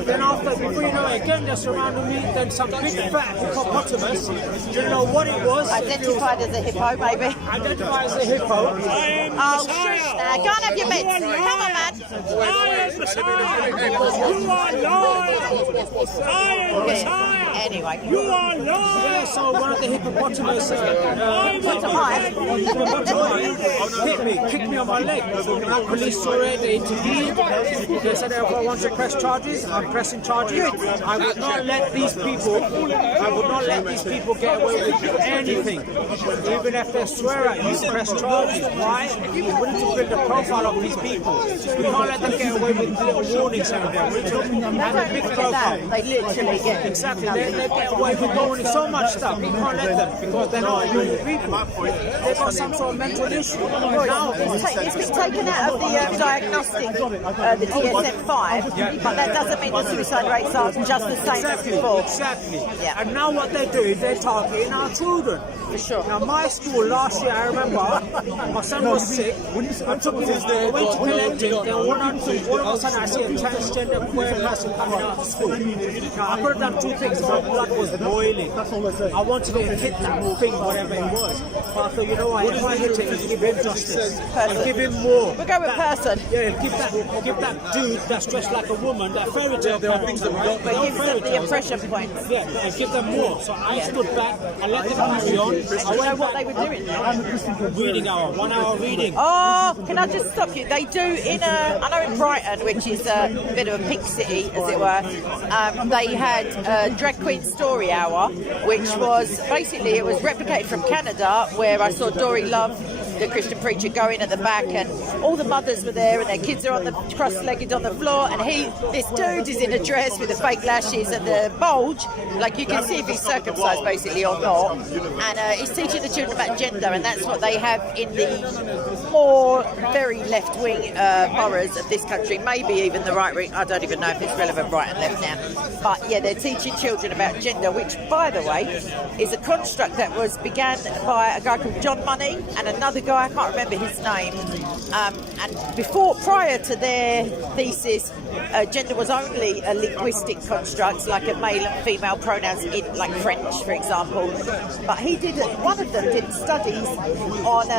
Then after, before you know it, again they're surrounding me. Then some big fat hippopotamus, didn't know what it was. Identified as a hippo, maybe. Identified as a hippo. Oh, shush now. Go and have your bits. Come on, man. Anyway. Yeah, so one of the hippopotamus kicked me on my leg. Police saw it, they intervened. They said if I want to press charges, I'm pressing charges. I would not let these people get away with anything. Even if they swear at you, press charges. Why? We need to build a profile of these people. We can't let them get away with little warnings and a big profile. They literally get Exactly, they get away with doing so much stuff. We can't let them because they're not normal people. They've got some sort of mental issue. Now, it's been taken out of the diagnostic, the DSM-5, but that doesn't mean the suicide rates are just the same as before. Exactly. Yeah. And now what they're doing, they're targeting our children. For sure. Now, my school last year, I remember, my son was sick. I took him there, went to collect him. Then all of a sudden, I see a transgender queer person coming out of school. Now, I could have done two things. My blood was boiling. I wanted to hit that thing, whatever it was. But I thought, you know what, if I hit him, give him justice. And give him more. We'll go with person. Yeah, give that dude that's dressed like a woman, that fairy tale character, right? But give them the impression points. Yeah, and give them more. So I stood back, I let them carry on. And do you know what they were doing? Reading hour, 1 hour reading. Oh, can I just stop you? They do I know in Brighton, which is a bit of a pink city, as it were, they had a drag queen story hour, which was basically, it was replicated from Canada, where I saw Dory Love, the Christian preacher, go in at the back, and all the mothers were there, and their kids are on the cross-legged on the floor, and this dude is in a dress with the fake lashes and the bulge, like you can see if he's circumcised basically or not, and he's teaching the children about gender, and that's what they have in the more very left-wing boroughs of this country, maybe even the right-wing. I don't even know if it's relevant right and left now. But yeah, they're teaching children about gender, which, by the way, is a construct that was began by a guy called John Money and another guy, I can't remember his name. And prior to their thesis, gender was only a linguistic construct, like a male and female pronouns in, like French, for example. But one of them did studies on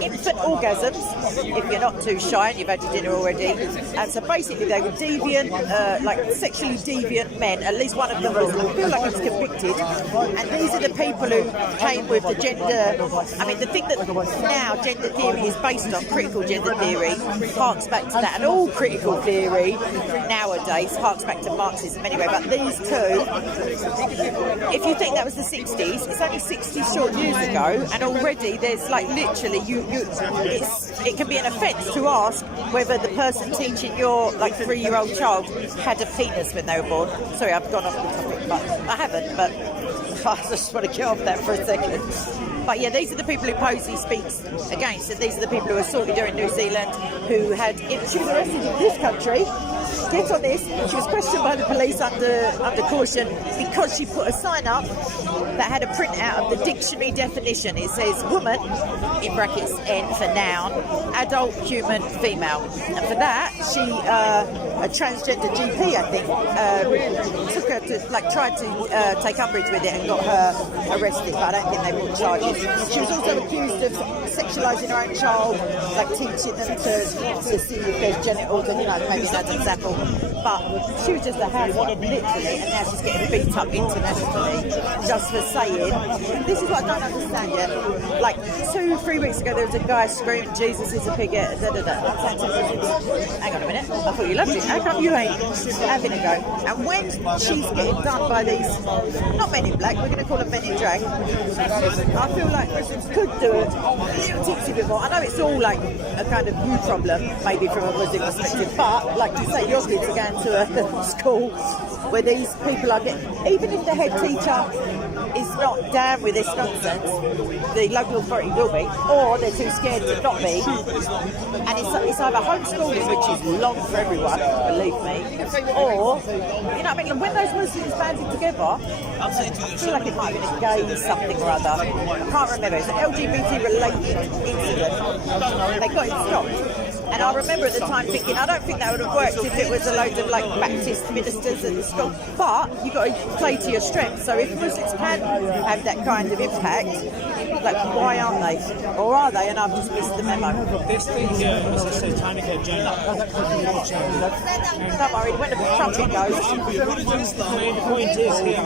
infant orgasms, if you're not too shy and you've had your dinner already. And so basically they were deviant, like sexually deviant men. At least one of them was, I feel like he was convicted. And these are the people who came with the gender. I mean, the thing that now gender theory is based on, critical gender theory, harks back to that. And all critical theory nowadays harks back to Marxism anyway. But these two, if you think that was the 60s, it's only 60 short years ago, and already there's like literally it can be an offence to ask whether the person teaching your like 3-year-old child had a penis when they were born. Sorry, I've gone off the topic, but I haven't. But I just want to get off that for a second. But yeah, these are the people who Posey speaks against, and these are the people who assaulted her in New Zealand, who she was arrested in this country. Get on this, she was questioned by the police under caution because she put a sign up that had a printout of the dictionary definition. It says woman, in brackets N for noun, adult, human, female. And for that, she, a transgender GP, I think, took her to, like, tried to take umbrage with it and got her arrested, but I don't think they brought charges. She was also accused of sexualising her own child, like teaching them to see if there's genitals and, maybe an Adam's apple. But she was just a hand-headed, literally, and now she's getting beat up internationally just for saying, this is what I don't understand yet. Like 2-3 weeks ago, there was a guy screaming, Jesus is a pigget, Hang on a minute, I thought you loved it. How come you ain't having a go? And when she's getting done by these, not men in black, we're going to call them men in drag, I feel like Christians could do it a little teensy bit more. I know it's all like a kind of you problem, maybe from a Muslim perspective, but like you say, your kids are going to a school where these people are getting, even if the head teacher is not down with this nonsense, the local authority will be, or they're too scared to not be. And it's either homeschooling, which is long for everyone, believe me, or, when those Muslims banded together, I feel like it might have been a gay something or other. I can't remember. It's an LGBT-related incident. They got it stopped. And I remember at the time thinking, I don't think that would have worked if it was a load of like Baptist ministers at the school. But you've got to play to your strengths. So if Muslims can have that kind of impact, like why aren't they? Or are they? And I've just missed the memo. This thing here is a satanic agenda. Don't worry, when the trumpet goes. The main point is here.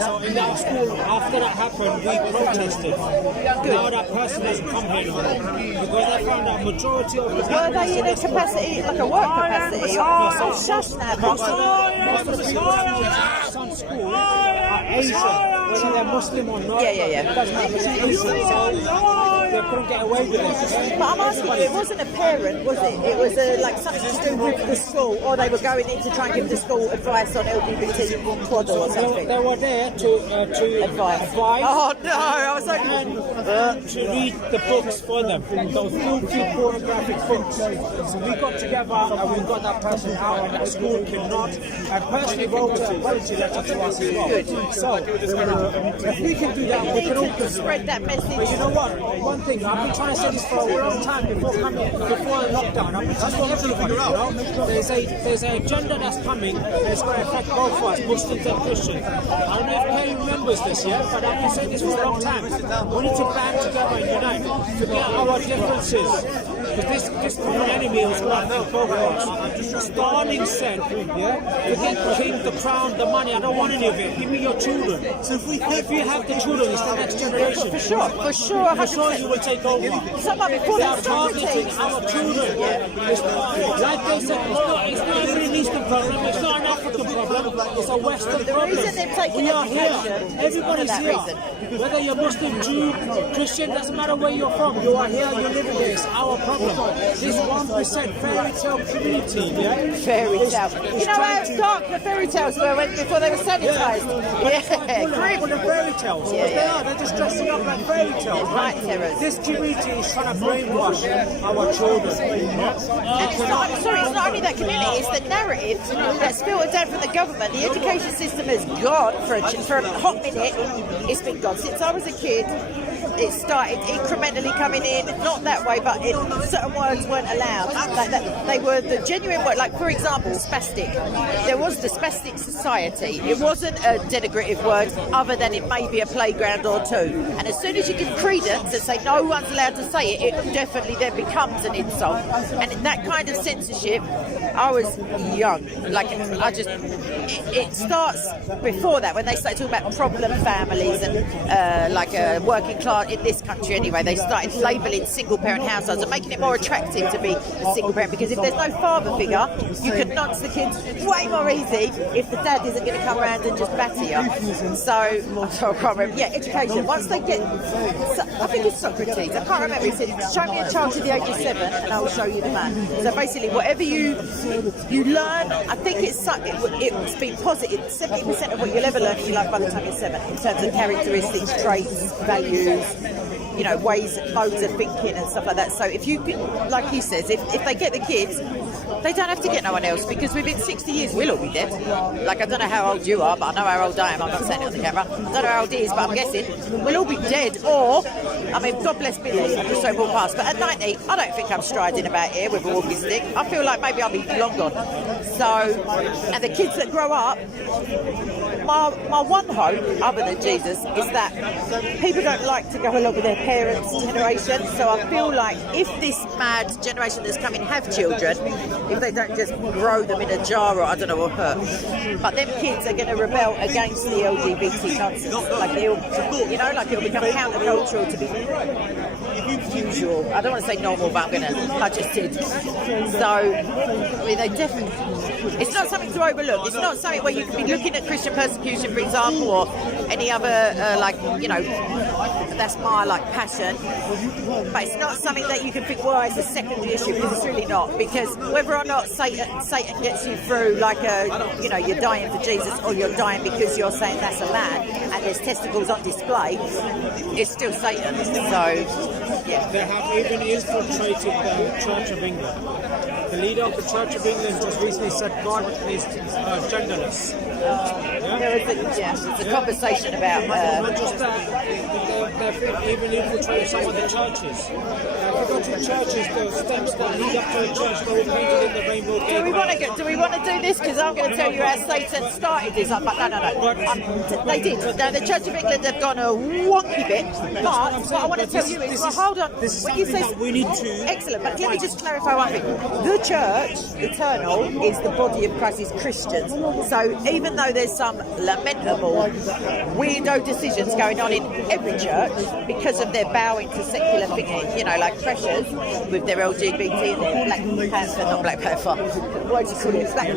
So in that school, after that happened, we protested. Now that person doesn't come here anymore. Because I found that majority of the were they in a capacity, like a work capacity? Oh, shush now, most of the people that were in school are Asian, whether they're Muslim or not. Yeah. It doesn't matter. She's Asian, so they couldn't get away with it. But I'm asking you, it wasn't a parent, was it? It was like something to do with the school, or they were going in to try and give the school advice on LGBT twaddle or something? They were there to advise. Oh no, I was like... to read the books for them, those filthy pornographic books. So we got together and we got that person out, and that school cannot. I personally wrote a apology letter to us as well. Good. So if we can do that, we can all spread that message. But you know what? One thing, I've been trying to say this for a long time before the lockdown. I've been telling everybody, there's an agenda that's coming and it's going to affect both of us, Muslims and Christians. I don't know if Kay remembers this yet, but I've been saying this for a long time. We need to band together and unite. Forget our differences. Because this common enemy was going to affect both of us. Stalin said, forget the king, the crown, the money, I don't want any of it. Give me your children. So if you have the children, it's the next generation. For sure, 100%. You will take over. Before they are targeting our children. Like they said, it's not a Middle Eastern program, it's not an African problem, it's a Western The problem. reason they've taken We are here. education is for Everybody's that here. reason. Whether you're Muslim, Jew, Christian, doesn't matter where you're from. You are here, you're living here. It's our problem. This 1% fairy tale community, yeah? Fairy tale. You know how dark the fairy tales were before they were sanitised? Yeah, Grim. grim. The fairy tales. Yeah, What they yeah. are, they're just dressing up like fairy tales. Night terrors. This community is trying to brainwash our children. And it's not, sorry, it's not only that community, it's the narrative that's filtered down from the government. The education system has gone, for a hot minute, it's been gone. Since I was a kid, it started incrementally coming in, not that way, but certain words weren't allowed. Like that, they were the genuine word, like for example, spastic. There was the spastic society. It wasn't a denigrative word other than it may be a playground or two. And as soon as you give credence and say no one's allowed to say it, it definitely then becomes an insult. And that kind of censorship, I was young. Like, it starts before that, when they started talking about problem families and working class, in this country anyway, they started labelling single parent households and making it more attractive to be a single parent, because if there's no father figure, you can nonce the kids way more easy if the dad isn't going to come around and just batter you. So, I can't remember. Yeah, education. Once they get, I think it's Socrates, I can't remember, he said, show me a child to the age of 7 and I will show you the man. So basically, whatever you learn, I think it's been positive. 70% of what you'll ever learn in your life by the time you're 7, in terms of characteristics, traits, values, you know, ways, modes of thinking and stuff like that. So if you, like he says, if they get the kids, they don't have to get no one else, because within 60 years we'll all be dead. Like, I don't know how old you are, but I know how old I am. I'm not saying it on the camera. I don't know how old he is, but I'm guessing we'll all be dead. Or, I mean, God bless Billy, so we'll pass. But at 90, I don't think I'm striding about here with a walking stick. I feel like maybe I'll be long gone. So, and the kids that grow up, my one hope, other than Jesus, is that people don't like to go along with their parents' generation. So I feel like if this mad generation that's coming have children, if they don't just grow them in a jar or I don't know what, but them kids are going to rebel against the LGBT nonsense. Like it'll become countercultural to be usual. I don't want to say normal, but I just did. So, I mean, they definitely. It's not something to overlook. It's not something where you can be looking at Christian persecution, for example, or any other, that's my passion. But it's not something that you can think, well, it's a secondary issue, because it's really not. Because whether or not Satan gets you through, you're dying for Jesus, or you're dying because you're saying that's a man, and there's testicles on display, it's still Satan. So, yeah. They have even infiltrated the Church of England. The leader of the Church of England just recently said God is genderless. There's a conversation about. Not just that, they've even infiltrated some of the churches. If you go to the churches, the steps that lead up to the church, they're all painted in the rainbow gate. Do we want to do this? Because I'm going to tell you how Satan started this. No. They did. Now, the Church of England have gone a wonky bit, but what I want to tell you is, hold on. When you say we need to. Excellent, but let me just clarify one thing. The church, eternal, is the body of Christ, is Christians. So even though there's some lamentable, weirdo decisions going on in every church because of their bowing to secular thinking, like Precious with their LGBT and their Black Panther, not Black Panther, what do you call it? Black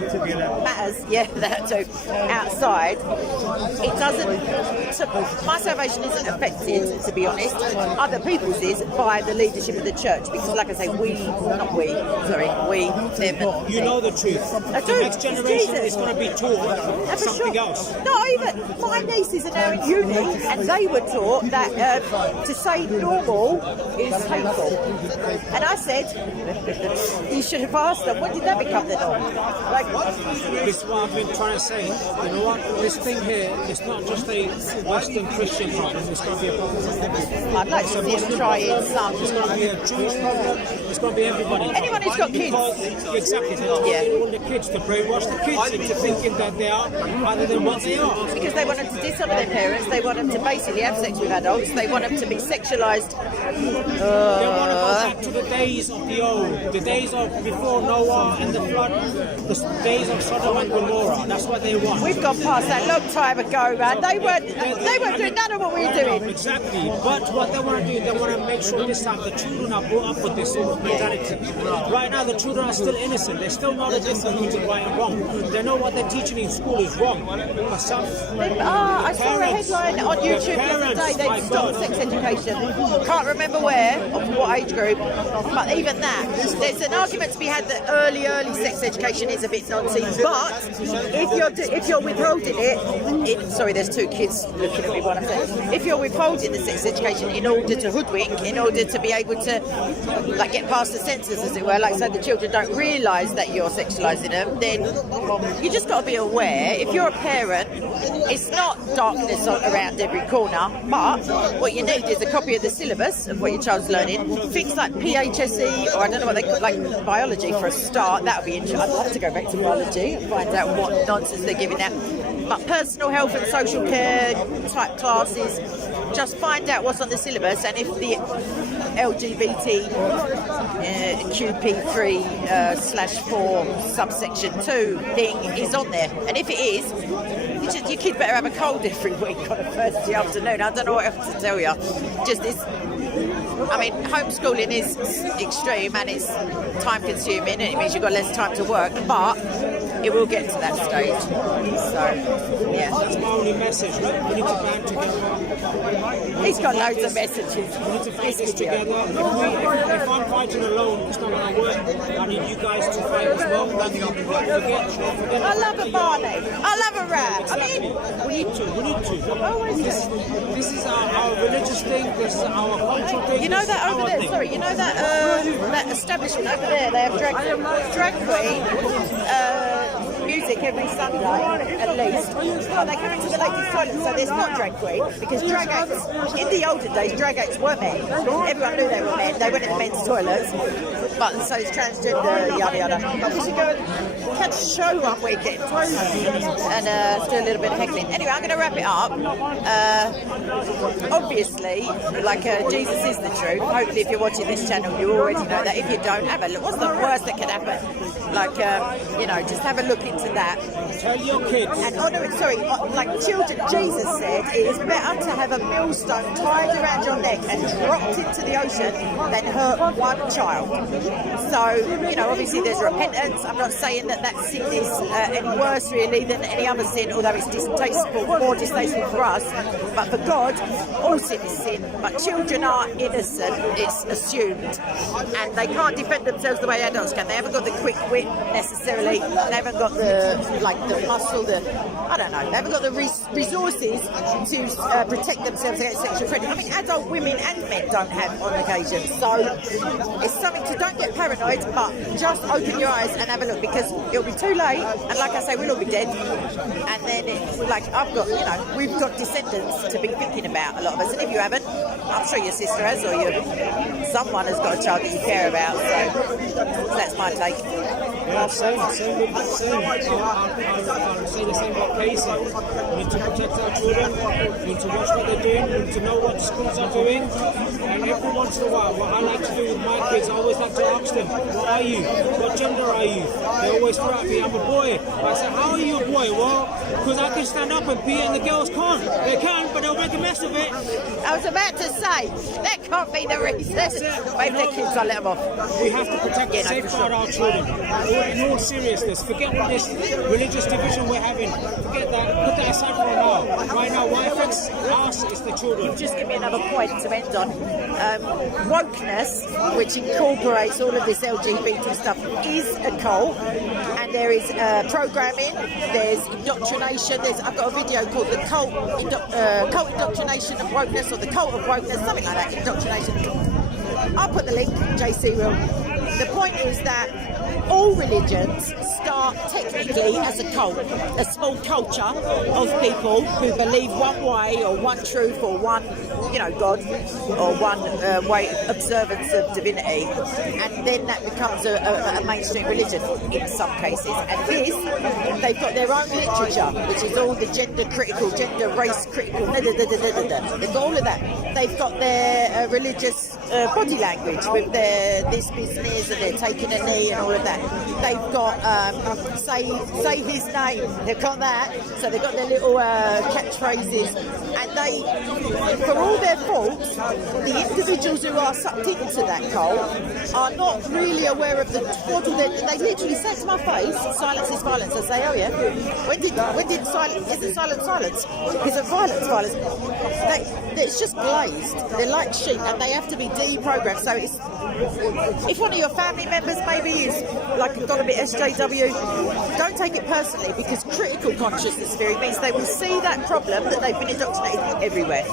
Matters, yeah, that too, outside, it doesn't, so my salvation isn't affected, to be honest, other people's is by the leadership of the church, because like I say, them, you know the truth. The next generation is going to be taught something else. No, even my nieces are now in uni, and they were taught that to say normal is hateful. And I said, you should have asked them, when did that become the norm? This is what I've been trying to say. You know what? This thing here, it's not just a Western Christian problem, it's going to be a problem for everyone. I'd like to see them try it some. It's going to be a Jewish problem, it's going to be everybody. Anyone who's got kids. Exactly. All the kids, to brainwash the kids into thinking that they are other than what they are. Because they want them to dishonour their parents, they want them to basically have sex with adults, they want them to be sexualised. They want to go back to the days of the old, the days of before Noah and the flood, the days of Sodom and Gomorrah. That's what they want. We've gone past that long time ago, man. They weren't doing none of what we were doing. Exactly. But what they want to do, they want to make sure this time the children are brought up with this sort of mentality. Right now, the children are still innocent. They still know the difference between right and wrong. They know what they're teaching in school is wrong. But some I saw a headline on YouTube the other day. They've stopped sex education. Can't remember where, or what age group. But even that, there's an argument to be had that early sex education is a bit nonsense. But if you're withholding it, sorry, there's two kids looking at me while I'm saying. If you're withholding the sex education in order to hoodwink, in order to be able to like get past the censors, as it were, like so the children don't realise that you're sexualising them, then you just got to be aware. If you're a parent, it's not darkness around every corner, but what you need is a copy of the syllabus of what your child's learning. Things like PHSE, or I don't know what they call, like biology for a start. That would be interesting. I'd love to go back to biology and find out what nonsense they're giving out. But personal health and social care type classes, just find out what's on the syllabus, and if the LGBT QP3/4 subsection 2 thing is on there, and if it is, your kid better have a cold every week on a Thursday afternoon. I don't know what else to tell you. Just this. I mean, homeschooling is extreme and it's time consuming, and it means you've got less time to work, but it will get to that stage. So, yeah. That's my only message. We need to band together. He's got loads of messages. We need to fight this together. If I'm fighting alone, it's not going to work. I need you guys to fight as well. Forget I love a Barney. I love a rap. I mean, we need to. This is our religious thing. This is our cultural thing. you know that over there. Sorry, you know that that establishment over there. They have drag queen. Music every Sunday, at least. But they come into the ladies' toilet, so there's not drag queen, because drag acts, in the olden days, drag acts were men. Everyone knew they were men. They went in the men's toilets. But so it's transgender, yada yada. We should go and catch a show one weekend and do a little bit of heckling. Anyway, I'm going to wrap it up. Obviously, like Jesus is the truth. Hopefully, if you're watching this channel, you already know that. If you don't, have a look. What's the worst that can happen? Like, just have a look into that. Tell your kids. And like children, Jesus said, it is better to have a millstone tied around your neck and dropped into the ocean than hurt one child. So, obviously there's repentance. I'm not saying that sin is any worse really than any other sin, although it's distasteful, more distasteful for us. But for God, all sin is sin. But children are innocent, it's assumed. And they can't defend themselves the way adults can. They haven't got the quick wit necessarily. They haven't got the muscle, I don't know. They haven't got the resources to protect themselves against sexual predators. I mean, adult women and men don't have on occasion. So it's something to, don't get paranoid, but just open your eyes and have a look, because it'll be too late. And like I say, we'll all be dead. And then it's like, we've got descendants to be thinking about, a lot of us. And if you haven't, I'm sure your sister has, or someone has got a child that you care about. So that's my take. Yeah, same. I'll say the same about Casey. We need to protect our children, we need to watch what they're doing, we need to know what the schools are doing. And every once in a while, what I like to do with my kids, I always like to ask them, what are you? What gender are you? They always throw at me, I'm a boy. I say, how are you a boy? Well, because I can stand up and pee and the girls can't. They can, but they'll make a mess of it. I was about to say, that can't be the reason. Wave their kids, I'll let them off. We have to protect and safeguard our children. In all seriousness, forget all this religious division we're having. Forget that. Put that aside for now. Right now, what affects us is the children. Just give me another point to end on. Wokeness, which incorporates all of this LGBT stuff, is a cult, and there is programming, there's indoctrination. I've got a video called the cult indoctrination of wokeness, or the cult of wokeness, something like that. Indoctrination. I'll put the link. JC will. The point is that all religions start technically as a cult, a small culture of people who believe one way, or one truth, or one, God, or one way observance of divinity, and then that becomes a mainstream religion in some cases. And this, they've got their own literature, which is all the gender critical, gender race critical. They've got all of that. They've got their religious body language with their this business, and they're taking a knee and all of that. They've got say his name. They've got that. So they've got their little catchphrases, and they, for all their faults, the individuals who are are sucked into that cult are not really aware of the twaddle. They literally say to my face, silence is violence. I say, oh yeah. When did silence, isn't silence violence? Isn't violence violence? It's just glazed. They're like sheep and they have to be deprogrammed. So it's, if one of your family members maybe is like got a bit SJW, don't take it personally, because critical consciousness theory means they will see that problem that they've been indoctrinated everywhere.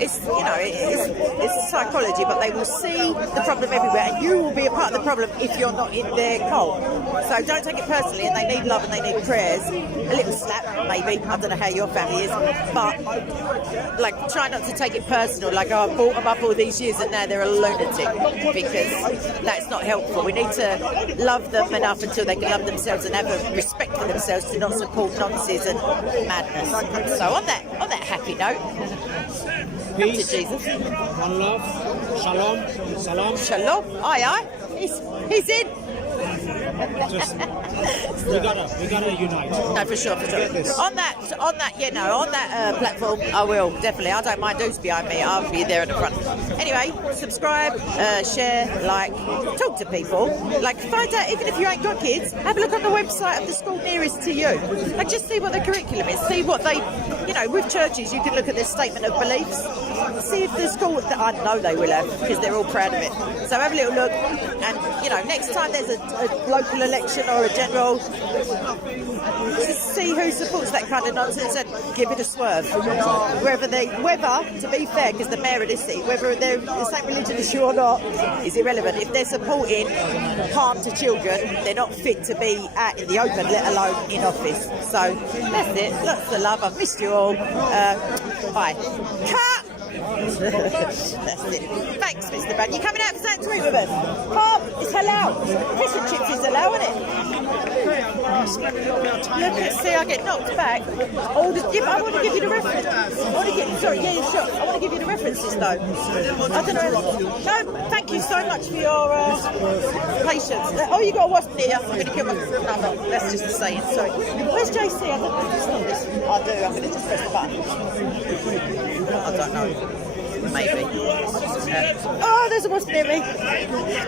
It's, you know, it's psychology, but they will see the problem everywhere, and you will be a part of the problem if you're not in their cult. So don't take it personally, and they need love and they need prayers. A little slap, maybe. I don't know how your family is, but like try not to take it personal. Like, oh, I brought them up all these years and now they're a lunatic, because that's not helpful. We need to love them enough until they can love themselves and have a respect for themselves to not support nonsense and madness. So on that happy note, come to Jesus. One love. Shalom. Salam. Shalom. Aye, aye. He's in. We gotta unite. No, for sure. On that platform, I will definitely. I don't mind who's behind me. I'll be there at the front. Anyway, subscribe, share, like, talk to people. Like, find out, even if you ain't got kids, have a look on the website of the school nearest to you. Like, just see what the curriculum is. See what they, you know, with churches, you can look at their statement of beliefs. See if the school, I know they will have, because they're all proud of it. So have a little look, and you know, next time there's a local election or a general, just see who supports that kind of nonsense and give it a swerve. Whether, to be fair, because the mayor of this city, whether they're the same religion as you or not, is irrelevant. If they're supporting harm to children, they're not fit to be out in the open, let alone in office. So that's it. Lots of love. I've missed you all. Bye. Cut! That's it. Thanks, Mr. Brad. You coming out for something to eat with us? Bob, it's halal. Fish and chips is halal, isn't it? Look at, see, I get knocked back. I want to give you the reference. I want to give you the references though. I don't know. No, thank you so much for your patience. Oh, you got a wasp there. I'm going to kill my. No, that's just a saying. Sorry. Where's JC? I don't know if it's not this. I do. I'm going to just press the button. I don't know. Maybe. Oh, there's a wasp near me.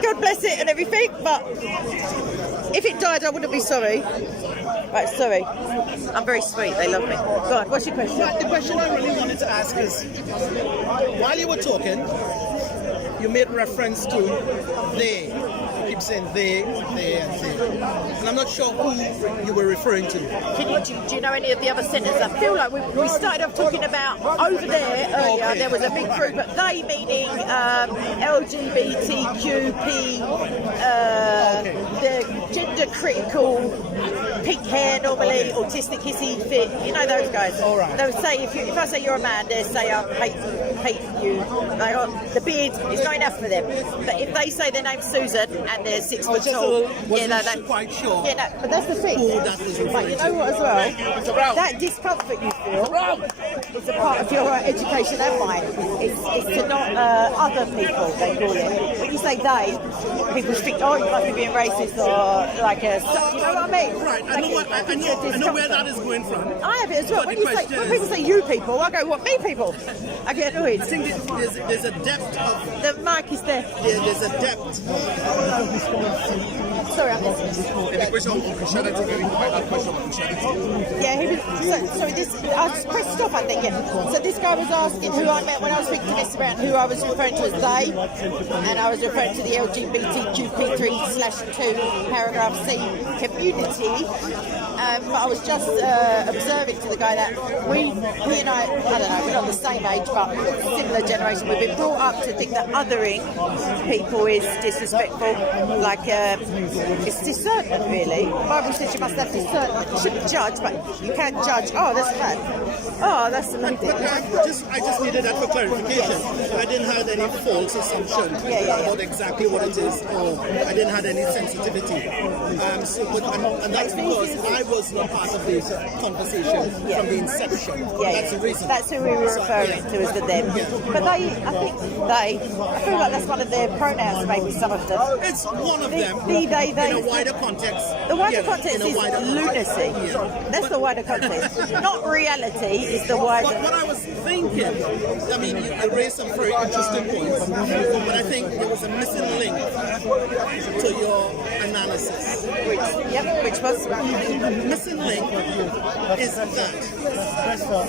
God bless it and everything, but if it died, I wouldn't be sorry. Right, sorry. I'm very sweet. They love me. Go on, what's your question? The question I really wanted to ask is, while you were talking, you made reference to they. You keep saying they, and they. And I'm not sure who you were referring to. Do you know any of the other sentences? I feel like we started off talking about over there earlier. Okay. There was a big group, but they meaning LGBTQP, the gender critical, pink hair normally, autistic, hissy fit. You know those guys. All right. They would say if I say you're a man, they say I hate you. The beard is not enough for them. But if they say their name's Susan and they're 6 foot tall, wasn't quite sure. Yeah, no, but that's the thing. That was but you know what as well? That discomfort you feel is a part of your education and mine. It's to not other people, they call it. When you say they, people think, oh, you must be being racist or like a, you know what I mean? Right, I know where that is going from. I have it as well. When people say you people, I go, what, me people? I get annoyed. I think there's a depth of... The mic is there. There's a depth. Sorry, I'm listening. The question of Christianity, very that question of Christianity. Yeah, he was. Sorry, this. I just pressed stop, I think. Yeah. So this guy was asking who I met when I was speaking to Mr. Brown, who I was referring to as they, and I was referring to the LGBTQP3/2 paragraph C community. But I was just observing to the guy that he and I don't know, we're not the same age, but similar generation. We've been brought up to think that othering people is disrespectful, like it's discernment really. The Bible says you must have discernment. You shouldn't judge, but you can't judge. Oh, that's bad. Oh, that's a lady. I just needed that for clarification. I didn't have any false assumption about exactly what it is, or I didn't have any sensitivity. And that's because I was not part of this conversation from the inception. That's the reason. That's who we were referring to as the them. But I feel like that's one of their pronouns, maybe some of them. It's one of them. They. In a wider context. The wider context is lunacy. That's the wider context. Not reality is the word. But what I was thinking, I mean, you raised some very interesting points, but I think there was a missing link to your analysis. Which was Missing link is that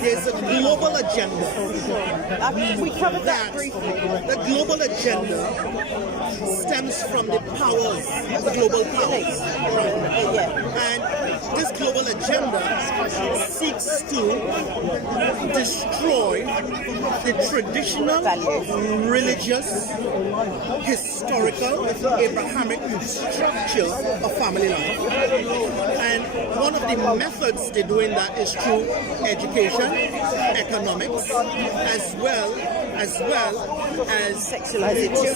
there's a global agenda. we covered that briefly. The global agenda stems from the powers, the global powers. Right? Yeah. And this global agenda seeks to destroy the traditional, religious, historical, Abrahamic structure of family life. And one of the methods they're doing that is through education, economics, as well as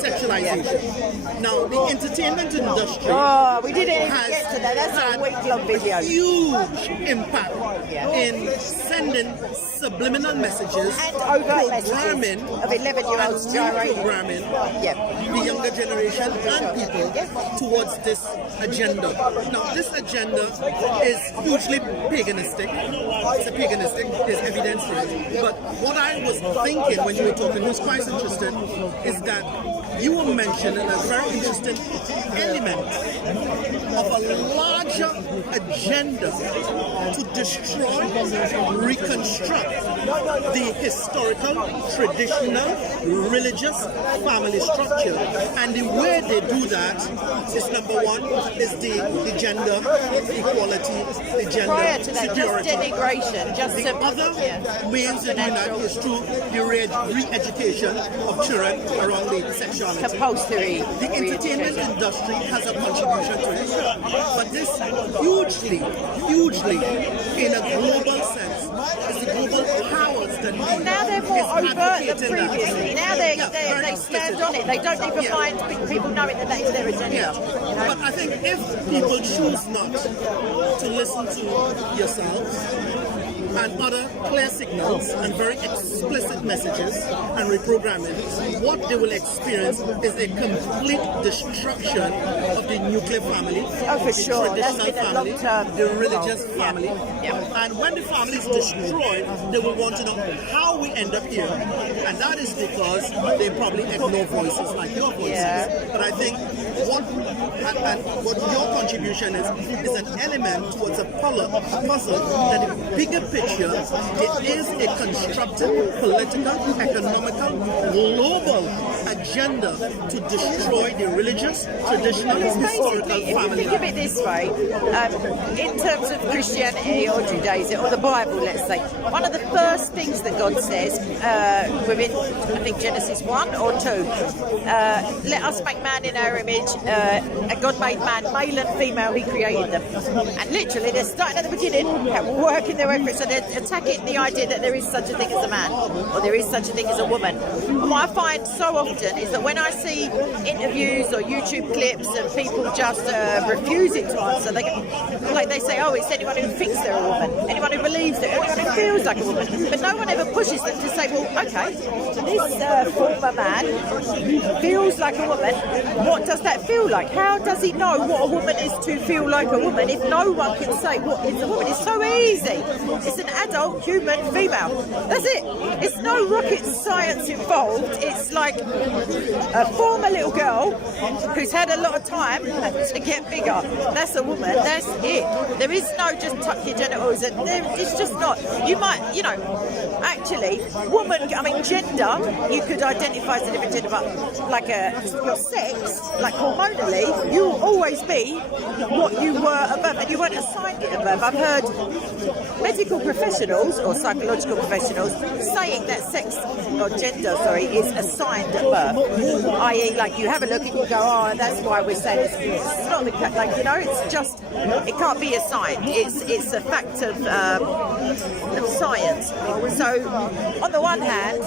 sexualization. Now, the entertainment industry we didn't even get to that. That's a week-long video. Huge impact in sending subliminal messages And overt programming messages of 11-year-olds gyrating. programming Yeah. the younger generation and people towards this agenda. Now, this agenda is hugely paganistic. It's a paganistic, there's evidence for it. But what I was thinking when you were talking, who's quite interested, is that you were mentioning a very interesting element of a larger agenda to destroy, reconstruct the historical, traditional, religious family structure. And the way they do that is, number one, is the gender equality, the gender Prior to that, just security. denigration, just The other means to do that is through the re-education of children around the sexuality. compulsory. The entertainment industry has a contribution to it, but this hugely, in a global sense, is the global powers that Well, now they're more overt than previously. Now they stand on it. They don't even mind people knowing that that's their agenda. Yeah, but I think if people choose not to listen to yourselves and other clear signals and very explicit messages and reprogramming, what they will experience is a complete destruction of the nuclear family, Oh, for the sure. That's traditional been a family, long-term the religious goal. Yeah. family. Yeah. And when the family is destroyed, they will want to know how we end up here. And that is because they probably ignore voices like your voices. Yeah. But I think what your contribution is an element towards a puzzle that the bigger picture, it is a constructed political, economical, global agenda to destroy the religious, traditional, historical Basically, if you family. think of it this way, in terms of Christianity or Judaism or the Bible, let's say, one of the first things that God says within, I think, Genesis 1 or 2, let us make man in our image, and God made man, male and female, he created them. And literally, they're starting at the beginning, working their way through, so they're attacking the idea that there is such a thing as a man, or there is such a thing as a woman. And what I find so often is that when I see interviews or YouTube clips and people just refusing to answer, they say, oh, it's anyone who thinks they're a woman, anyone who believes it, anyone who feels like a woman. But no one ever pushes them to say, well, okay, this former man feels like a woman. What does that feel like? How does he know what a woman is to feel like a woman if no one can say what is a woman? It's so easy. It's an adult human female. That's it. It's no rocket science involved. It's like a former little girl who's had a lot of time to get bigger. That's a woman. That's it. There is no just tuck your genitals. And it's just not. You might, actually, woman, I mean, gender, you could identify as a different gender, but like your sex, like hormonally, you will always be what you were above, and you weren't assigned it above. I've heard medical professionals or psychological professionals saying that sex or gender, is assigned at birth, i.e., like you have a look and you go, oh, that's why we're saying this. It's not the it's just, it can't be assigned. It's a fact of science. science. So, on the one hand,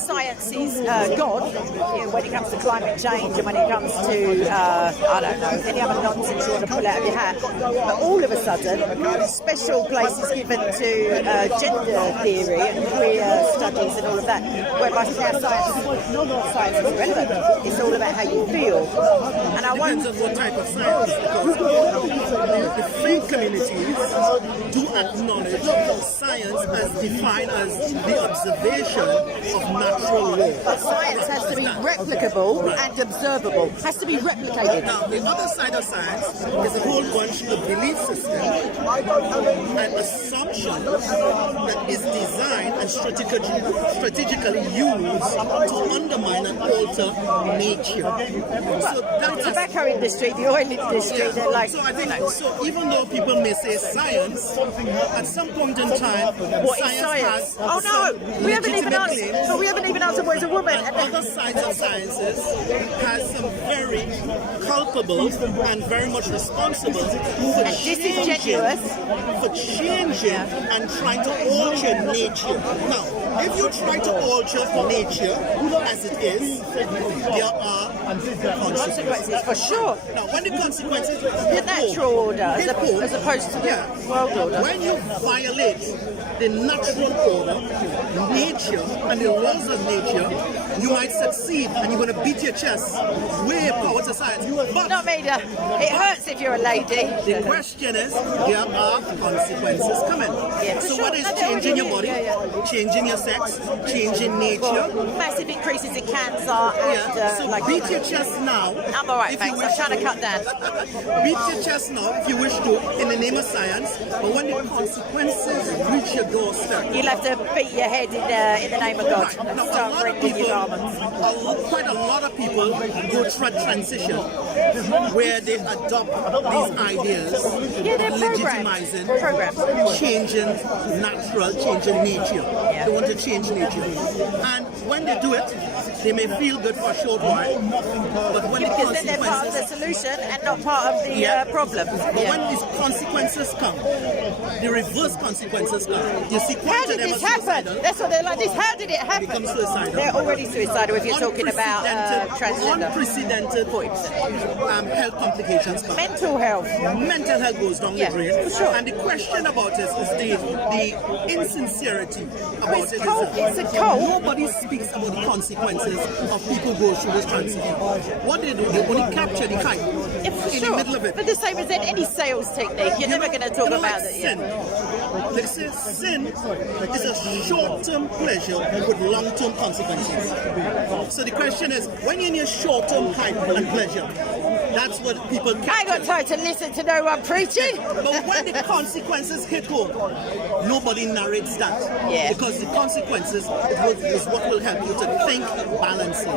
science is God, when it comes to climate change and when it comes to, I don't know, any other nonsense you want to pull out of your hat. But all of a sudden, special place is given to gender theory and queer studies and all of that, whereby now science is irrelevant. It's all about how you feel. And I Depends on what type of science, because the faith communities do acknowledge science as defined as the observation of natural law. But science has to be replicable and observable. Has to be replicated. Now, the other side of science is a whole bunch of belief systems and assumptions that is designed and strategically used to undermine and alter nature. So The tobacco industry, the oil industry, they're like, so I think, so even though people may say science, at some point in time, what is science? Oh no, we haven't even answered what is a woman. And other sides of sciences has some very culpable and very much responsible for changing and trying to alter nature. Now, if you try to alter nature as it is, there are consequences. For sure. Now, when the consequences The natural order as opposed to the world order. when you violate the natural order, nature, and the laws of nature, you might succeed and you're going to beat your chest. Way power to science. But Not me, it hurts if you're a lady. the question is, there are consequences coming. Yeah, for So sure. whether it's No, they're changing your already body, here, changing your sex, changing nature. Massive increases in cancer and So like. beat your chest now. I'm all right, if you thanks. I'm wish trying to cut down. Beat your chest now if you wish to, in the name of science. But when the consequences reach your doorstep, You'll have to beat your head in the name of God and now, start rending your garments. quite a lot of people go through a transition where they adopt these ideas, Yeah, they're legitimizing, programs. changing natural, changing nature. Yeah. They want to change nature. And when they do it, they may feel good for a short while, but when Because the then they're part of the consequences solution and not part of the problem. But when these consequences come, the reverse consequences come. You see, How did this happen? That's what they're like. How did it happen? Become suicidal. They're already suicidal if you're talking about transgender. Unprecedented health complications come. Mental health. Mental health goes down Yeah, the drain. for sure. And the question about this is the insincerity about It's it. cold. It's a cold. Nobody speaks about the consequences of people go through this transition. What they do, they only capture the hype Yeah, for in sure. the middle of it. But the same as in any sales technique, you're never going to talk about like it. sin. They say sin is a short-term pleasure with long-term consequences. So the question is, when you're in your short-term hype and pleasure, that's what people I ain't capture. got time to listen to no one preaching. But when the consequences hit home, nobody narrates that. Yeah. Because the consequences is what will help you to think balancing.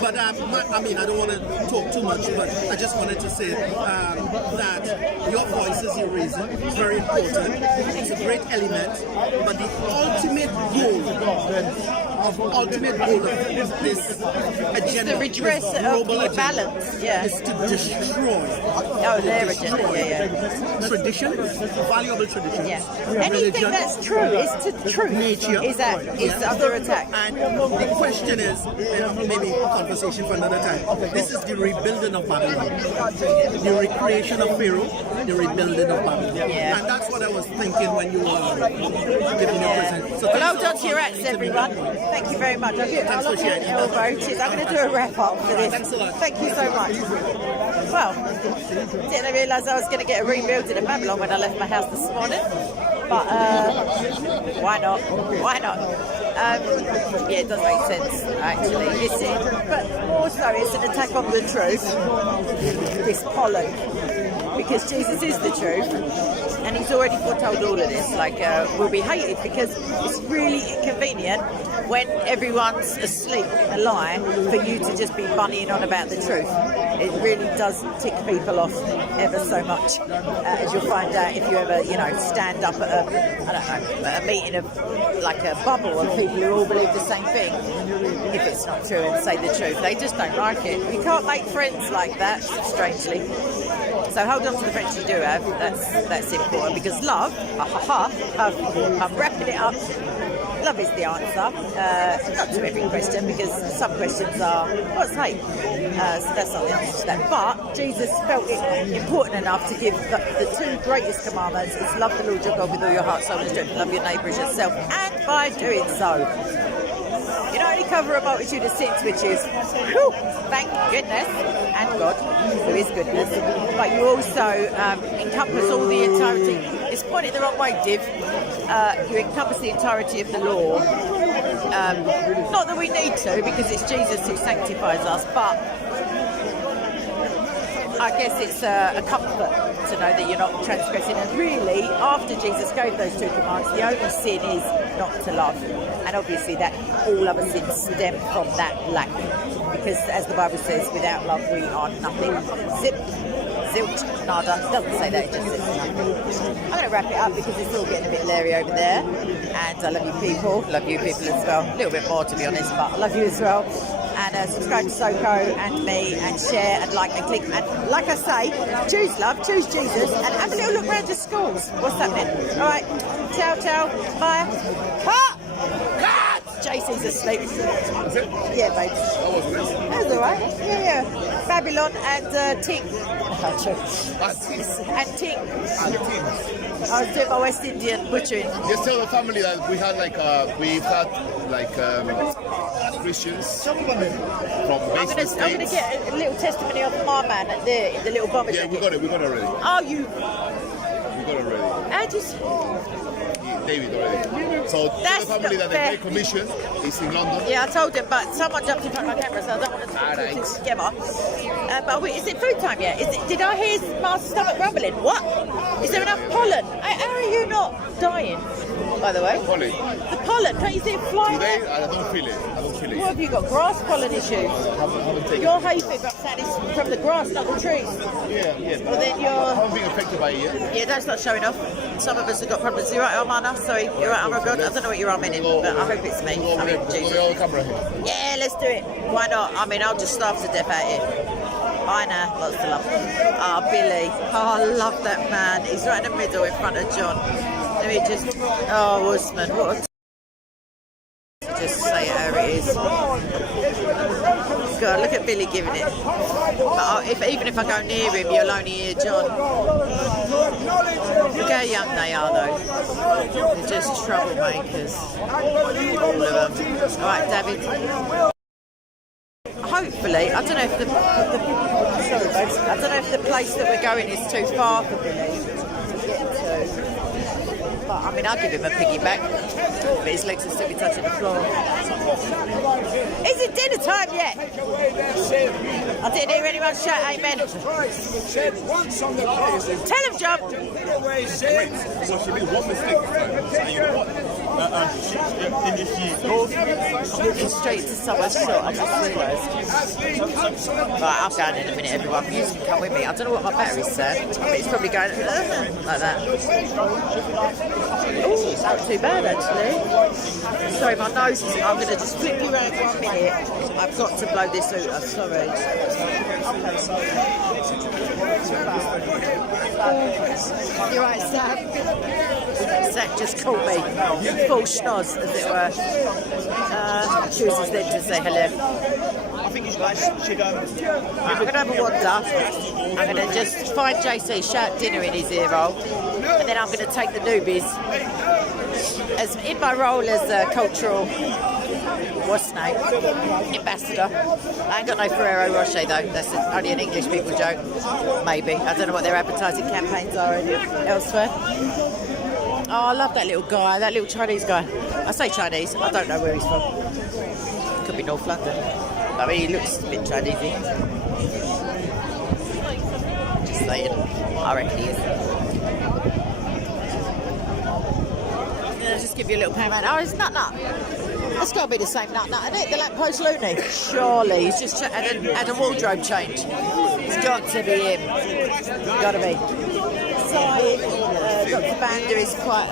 But I mean, I don't want to talk too much, but I just wanted to say that your voice is your reason. It's very important. It's a great element. But the ultimate goal of this agenda, The redress this of global the agenda, imbalance, yeah. is to destroy Oh, their agenda, yeah. tradition, valuable traditions. Yeah. Anything religion, that's true is to truth. nature Is under attack. And the question is, maybe a conversation for another time. This is the rebuilding of Babylon, the recreation of Pharaoh, the rebuilding of Babylon. Yeah. And that's what I was thinking when you were giving your present. So Well, thanks hold for on to your hats, listening to me. everyone. Thank you very much. Thanks for sharing. I'm going to do a wrap up for this. Thanks a lot. Thank you so much. Well, didn't realise I was going to get a rebuild in Babylon when I left my house this morning. But why not? Why not? Yeah, it does make sense, actually. But more so, it's an attack on the truth, this pollen, because Jesus is the truth. And he's already foretold all of this, like we'll be hated because it's really inconvenient when everyone's asleep and lying for you to just be bunnying on about the truth. It really does tick people off ever so much, as you'll find out if you ever, stand up at a meeting of like a bubble of people who all believe the same thing. If it's not true and say the truth, they just don't like it. You can't make friends like that, strangely. So hold on to the friends you do have. That's important because love, I'm wrapping it up. Love is the answer. Not to every question because some questions are, what's hate? So that's not the answer to that. But Jesus felt it important enough to give the two greatest commandments. It's love the Lord your God with all your heart, soul and strength. Love your neighbour as yourself. And by doing so, you not only cover a multitude of sins, which is, whew, thank goodness, and God, who is goodness, but you also encompass all the entirety. It's pointed the wrong way, Div. You encompass the entirety of the law. Not that we need to, because it's Jesus who sanctifies us, but I guess it's a comfort to know that you're not transgressing. And really, after Jesus gave those two commands, the only sin is not to love. And obviously that all other sins stem from that lack. Because as the Bible says, without love we are nothing. Zip, zilch, nada. It doesn't say that, it just says nothing. I'm going to wrap it up because it's all getting a bit leery over there. And I love you people. Love you people as well. A little bit more, to be honest, but I love you as well. And subscribe to Soko and me and share and like and click. And like I say, choose love, choose Jesus, and have a little look around your schools. What's happening? All right. Ciao, ciao. Bye. Cut! Cut! JC's asleep. Yeah, babe. That's all right. Yeah. Babylon and Tink. And Tink. I was doing my West Indian butchering. Just tell the family that we've had Christians from basement states. I'm going to get a little testimony of my man in the little bomber jacket. We got it already. Oh, you? We got it already. I just... David already. So tell the family that the Great Commission is in London. Yeah, I told him, but someone jumped in front of my camera, so I don't want to talk to together. But wait, is it food time yet? Did I hear my stomach rumbling? What? Is there enough pollen? How are you not dying, by the way? Pollen. The pollen, can't you see it flying? Today, I don't feel it. What have you got? Grass pollen issues? Your hay fever, I'm saying, is from the grass, not the trees. Yeah. Well, then you're... I haven't been affected by it yet. Yeah, that's not showing off. Some of us have got problems. You're right, Armana. Sorry, you're right, oh God. I don't know what you're arming in, but I hope it's me. I mean, Jesus. Yeah, let's do it. Why not? I mean, I'll just starve to death out here. I know, lots to love. Ah, Billy. Oh, I love that man. He's right in the middle in front of John. Let me just... Oh, Usman, what a... Just say it how it is. God, look at Billy giving it. But even if I go near him, you'll only hear John. Look how young they are, though. They're just troublemakers. All of them. Right, David. Hopefully, I don't know if I don't know if the place that we're going is too far for Billy to get to. But I mean, I'll give him a piggyback. But his legs will still be touching the floor. Is it dinner time yet? I didn't hear anyone shout amen. Tell him, John. So she made one mistake. And you know what? Looking straight to someone's shot, I just realised. Right, I'm going in a minute, everyone. You can come with me. I don't know what my battery's said, but it's probably going like that. Oh, not too bad actually. Sorry, my nose is... I'm going to just flip you around 1 minute. I've got to blow this out. I'm sorry. You're right, Sam. Zach just called me full schnoz, as it were. Chooses then to say hello. I think you guys should... I'm going to have a wander. I'm going to just find JC, shout dinner in his ear roll, and then I'm going to take the newbies as in my role as a cultural, what's his name, ambassador. I ain't got no Ferrero Rocher though, that's only an English people joke, maybe. I don't know what their advertising campaigns are elsewhere. Oh, I love that little guy, that little Chinese guy. I say Chinese, I don't know where he's from. Could be North London. I mean, he looks a bit Chinese-y. Just saying. I reckon he is. I'll just give you a little payment. Oh, it's Nut. That's got to be the same Nut, isn't it? The lamppost loony. Surely. He's just had a wardrobe change. It's got to be him. Got to be. Dr. Banda is quite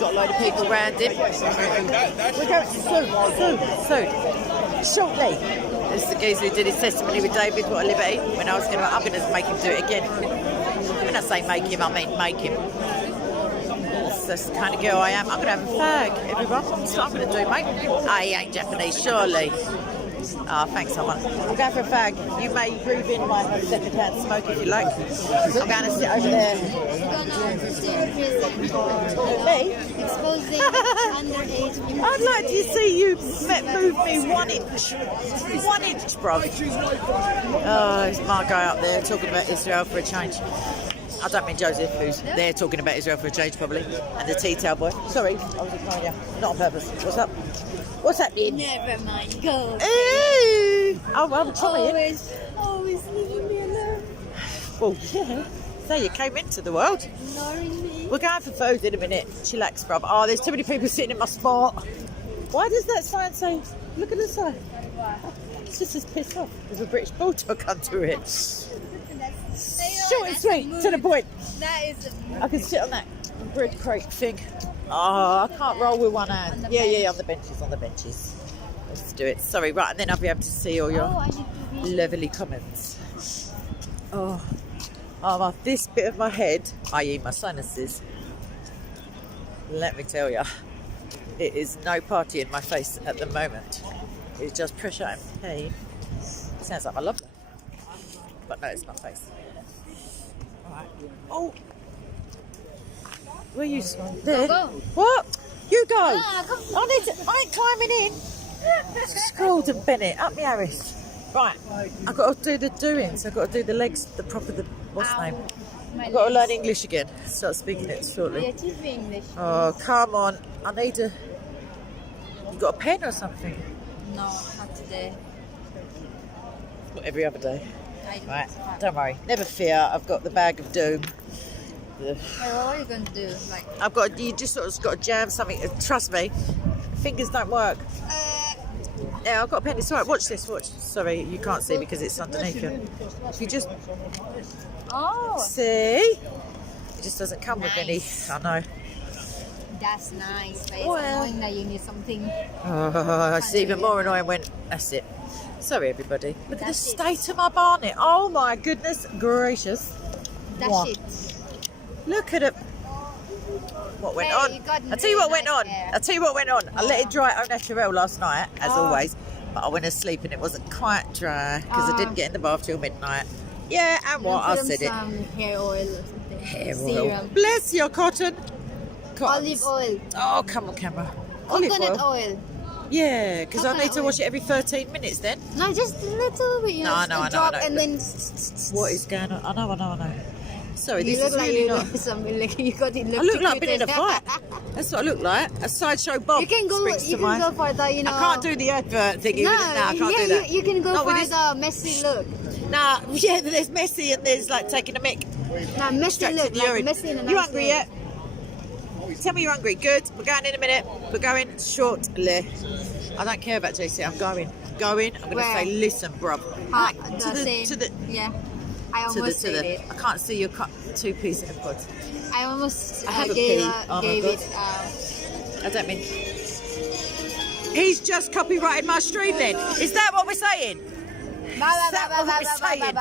got a load of people around him. We're going soon. Shortly. This is the geezer who did his testimony with David, what a liberty. When I was going to, I'm going to make him do it again. When I say make him, I mean make him. That's the kind of girl I am. I'm going to have a fag, everyone. That's what I'm going to do, mate. Ah, he ain't Japanese, surely. Oh, thanks, I'm going for a fag. You may breathe in my second-hand smoke if you like. I'm going to sit over there. You're gonna sit in prison for Me? exposing underage people. I'd like to see you move me 1 inch. 1 inch, bro. Oh, there's my guy up there talking about Israel for a change. I don't mean Joseph, who's there talking about Israel for a change, probably. And the tea-towel boy. Sorry, I was ignoring you. Not on purpose. What's up? What's happening? Never mind, go. Hey! Oh, I'm trying. Always leaving me alone. Well, yeah. So you came into the world. Ignoring me. We're going for food in a minute. Chillax, bruv. Oh, there's too many people sitting in my spot. Why does that sign say, look at the sign? It's just as pissed off. There's a British bulldog under it. Short and sweet, to the point. That is I can sit on that bread crate thing. Oh, I can't roll with one hand. Yeah, on the benches. Let's do it. Sorry, right, and then I'll be able to see all your I need to be. lovely comments. Oh, this bit of my head, i.e. my sinuses, let me tell you, it is no party in my face at the moment. It's just pressure and pain. Sounds like my love life. But no, it's my face. Alright. Oh! Where are you? There? Go. What? You go! Come I ain't climbing in! Scrolled and Bennett, up me Harris. Right, I've got to do the doings. I've got to do the legs, the what's the name? I've got to learn English again. Start speaking it shortly. Yeah, teach me English. Oh, come on. I need a... You got a pen or something? No, not today. Not every other day. I Right, don't worry. Never fear. I've got the bag of doom. What are you going to do? Like, You just sort of got to jam something. Trust me, fingers don't work. Yeah, I've got a pen. It's all right. Watch this. Watch. Sorry, you can't see because it's underneath you. If you just see, it just doesn't come with any. I know. that's nice, but it's Well. annoying that you need something. Oh, it's even more annoying when that's it. Sorry, everybody. Look at the That's it. state of my barnet. Oh my goodness gracious! That's What? it. Look at it. What went Hey, on? you got I'll tell you what really went nice on. hair. I'll tell you what went on. I let it dry au naturel last night, as Oh. always. But I went to sleep and it wasn't quite dry because I didn't get in the bath till midnight. Yeah, and what? I said it. Some hair oil or something. Hair oil. Serum. Bless your cotton. Olive oil. Oh, come on, camera. Olive Coconut oil. oil. Yeah, because I need Coconut to oil. wash it every 13 minutes then. No, just a little bit. You know, No, I know, drop I know, and but- then. What is going on? I know. Sorry, You this look is like really you not... got something like you got it. I look like I've been in a fight. That's what I look like. A sideshow Bob You can go. springs You to can mind. go for the I can't do the advert thing. No, No, I can't do that. You can go Not with for this- the messy look. Nah, yeah, there's messy and there's like taking a mick. Nah, messy Extracting look. the Like urine. messy in a You nice hungry way. yet? Tell me you're hungry. Good. We're going in a minute. We're going shortly. I don't care about JC. I'm going. I'm going to Where? say, listen, bruv. Ah, Right, the same. Yeah. I almost said it. I can't see your two-piece in a pod. I almost I have a gave, pity. Oh my gave God. it. I don't mean. He's just copyrighted my stream then. Is that what we're saying? Is that what we're saying?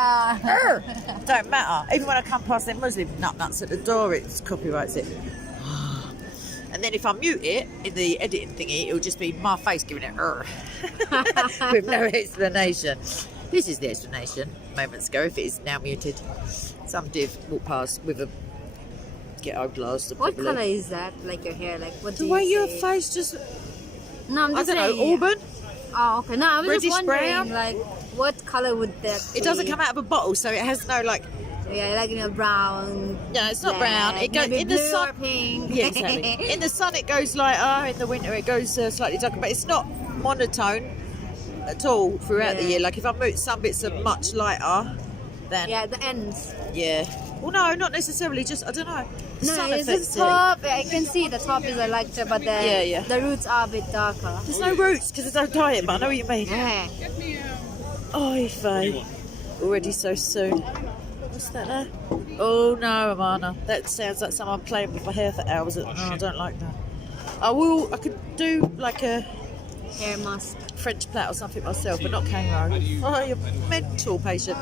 Err. Don't matter. Even when I come past them Muslim nuts at the door, it copyrights it. And then if I mute it in the editing thingy, it'll just be my face giving it with no explanation. This is the explanation moments ago, if it is now muted. Some div walked past with a ghetto blaster. What probably. color is that? Like your hair? Like what? The do way you your say? face just, No, I'm I just don't know, saying. auburn? Oh, okay. No, I was Reddish just wondering, brown? like, what color would that be? It doesn't come out of a bottle, so it has no like. Yeah, like brown. No, it's not black, brown. It goes maybe in the blue sun. or pink. Yeah, exactly. In the sun, it goes lighter. In the winter, it goes slightly darker. But it's not monotone at all throughout the Yeah. year. Like if I move, some bits are much lighter than. Yeah, the ends. Yeah. Well, no, not necessarily. Just I don't know. The sun No, it's affects the it. top. I can see the top is lighter, but the Yeah. the roots are a bit darker. There's no roots because there's no diet. But I know what you mean. Yeah. Oh, Faye. Already so soon. What's that there? Oh no, Amana. That sounds like someone playing with my hair for hours. No, I don't like that. I could do like a Hair mask. French plait or something myself, but not kangaroo. Oh, you're mental patient.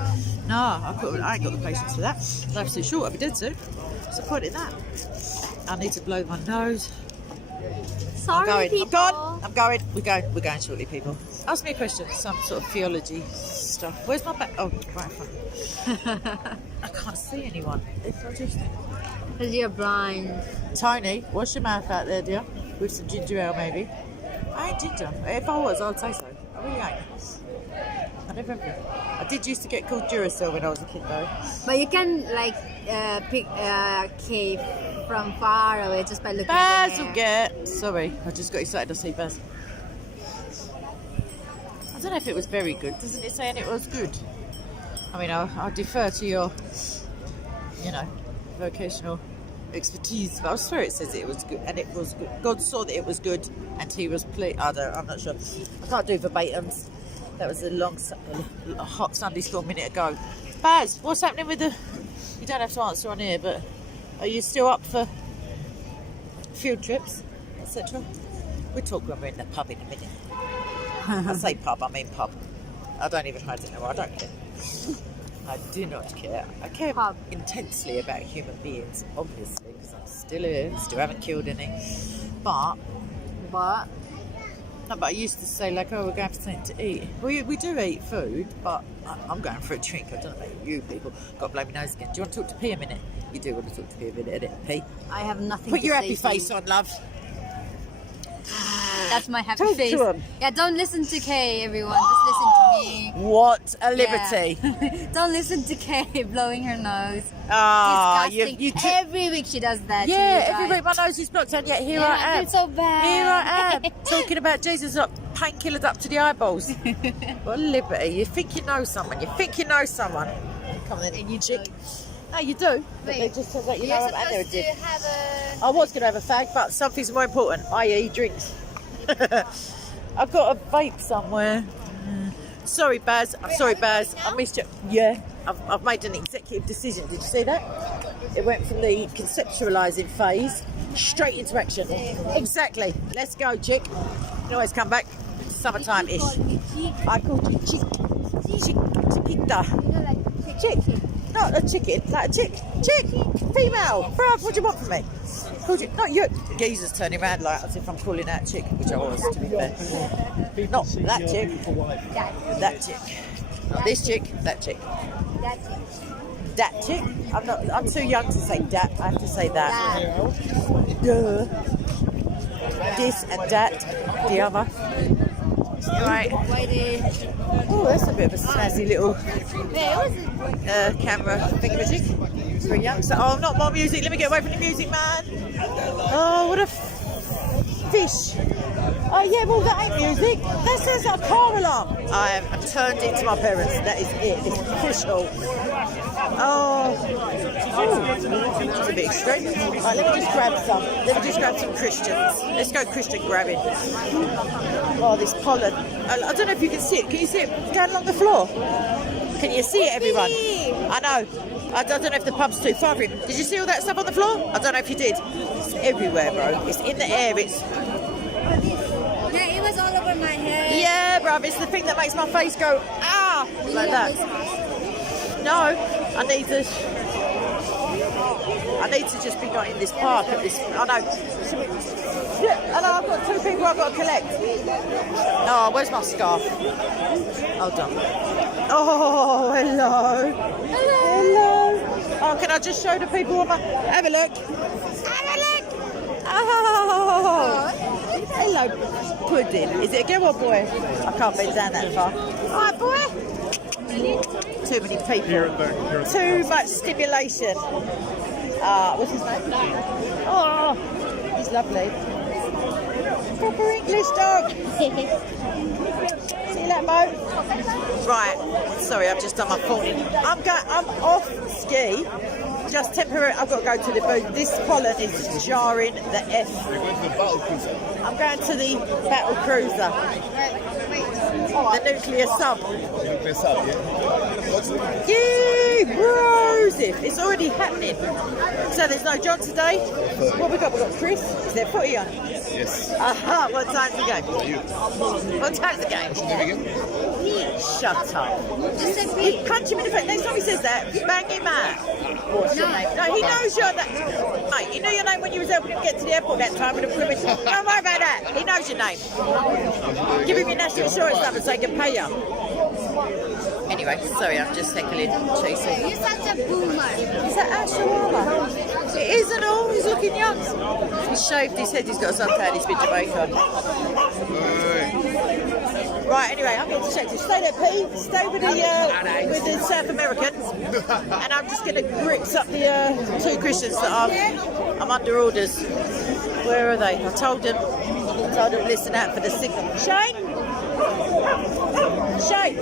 No, I ain't got the patience for that. Life's too short. I'll be dead soon. What's the point in that? I need to blow my nose. Sorry, I'm going. people. I'm going. We're going shortly, people. Ask me a question. Some sort of theology stuff. Where's my back? Oh, right. I can't see anyone. If I just... Because you're blind. Tony, wash your mouth out there, dear. With some ginger ale, maybe. I ain't ginger. If I was, I'd say so. I really ain't. I never. I did used to get called Duracell when I was a kid, though. But you can like pick a cave from far away just by looking Baz at will the hair. get. Sorry, I just got excited to see Baz. I don't know if it was very good. Doesn't it say it was good? I mean, I'll defer to your, vocational expertise, but I swear it says it was good, and it was good. God saw that it was good, and He was pleased. I'm not sure. I can't do verbatims. That was a hot Sunday school a minute ago. Baz, what's happening with the... You don't have to answer on here, but are you still up for field trips, etc.? We'll talk when we're in the pub in a minute. I say pub, I mean pub. I don't know, I don't care. I do not care. I care Pub. intensely about human beings, obviously, because I'm still here, still haven't killed any. But I used to say, like, oh, we're going for something to eat. We do eat food, but I'm going for a drink. I don't know about you people. Got to blow my nose again. Do you want to talk to P a minute? You do want to talk to P a minute, innit, P? I have nothing Put to your say happy to face you. on, love. That's my happy Talk face. to 'em. Yeah, don't listen to Kay, everyone. Just listen to me. What a liberty. Yeah. Don't listen to Kay blowing her nose. Ah, Disgusting. Every week she does that. Yeah, to you every guys. week my nose is blocked, and yet here Yeah, I am. it's so bad. Here I am, talking about Jesus, like painkillers up to the eyeballs. What a liberty. You think you know someone. Come on then, and you chick. No, you do. But Wait, it just says that you You're know I'm there. supposed to have a... I was going to have a fag, but something's more important, i.e. drinks. I've got a vape somewhere. Sorry, Baz. I'm sorry, Baz. I missed you. Yeah, I've made an executive decision. Did you see that? It went from the conceptualising phase straight into action. Exactly. Let's go, chick. You can always come back. Summertime-ish. I called you chick. Chiquita. Chick. Not a chicken, like a chick. Chick. Female. Bruv, what do you want from me? Called you. Not you. Geezer's turning around like as if I'm calling out chick, which I was, to be fair. Not that chick. That chick. Not this chick. That chick. That chick. I'm too young to say that. I have to say that. Duh. This and that. The other. Right. Oh, that's a bit of a snazzy little camera thingamajig for a youngster. Oh, not more music. Let me get away from the music, man. Oh, what a fish. Oh, yeah, well, that ain't music. That sounds like a car alarm. I'm turned into my parents. That is it. It's official. Oh, it's a bit extreme. Right, let me just grab some Christians. Let's go Christian grabbing. Oh, this pollen. I don't know if you can see it. Can you see it down along the floor? Can you see it, everyone? I know. I don't know if the pub's too far for him. Did you see all that stuff on the floor? I don't know if you did. It's everywhere, bro. It's in the air. It's... Yeah, it was all over my head. Yeah, bruv. It's the thing that makes my face go, ah, like that. No, I need to just be not in this park at this. I know. Yeah, I know. I've got two people I've got to collect. Oh, where's my scarf? Hold on. Oh, hello. Hello. Oh, can I just show the people what my... Have a look. Oh, hello, pudding. Is it a girl or boy? I can't bend down that far. All right, boy. Too many people. Too much stimulation. What's his name? Oh, he's lovely. Proper English dog. See that, Mo? Right. Sorry, I've just done my phone. I'm off ski. just temporary. I've got to go to the booth. This pollen is jarring the F. You're going to the battle cruiser. I'm going to the battle cruiser. The nuclear sub. Nuclear sub, yeah. Yay, Rosif! It's already happening. So there's no John today. What we got? We got Chris. Is there footy on? Yes. Aha! What time's the game? You. What time's the game? What's your name again? Shut up. You punch him in the face. Next time he says that, bang him out. What's your name? No, he knows your name. Mate, he knew your name when you was helping him get to the airport that time with the criminal. Don't worry about that. He knows your name. Give him your national insurance number so he can pay you. Anyway, sorry, I'm just heckling Chasey. You're such a boomer. Is that Ashawala? It isn't all. He's looking young. He's shaved his head. He's got a suntan. He's been Jamaica. Right, anyway, I'm going to check this. Stay there, P. Stay with the South Americans. And I'm just going to grips up the 2 Christians that I'm under orders. Where are they? I told them listen out for the signal. Shane? Shane?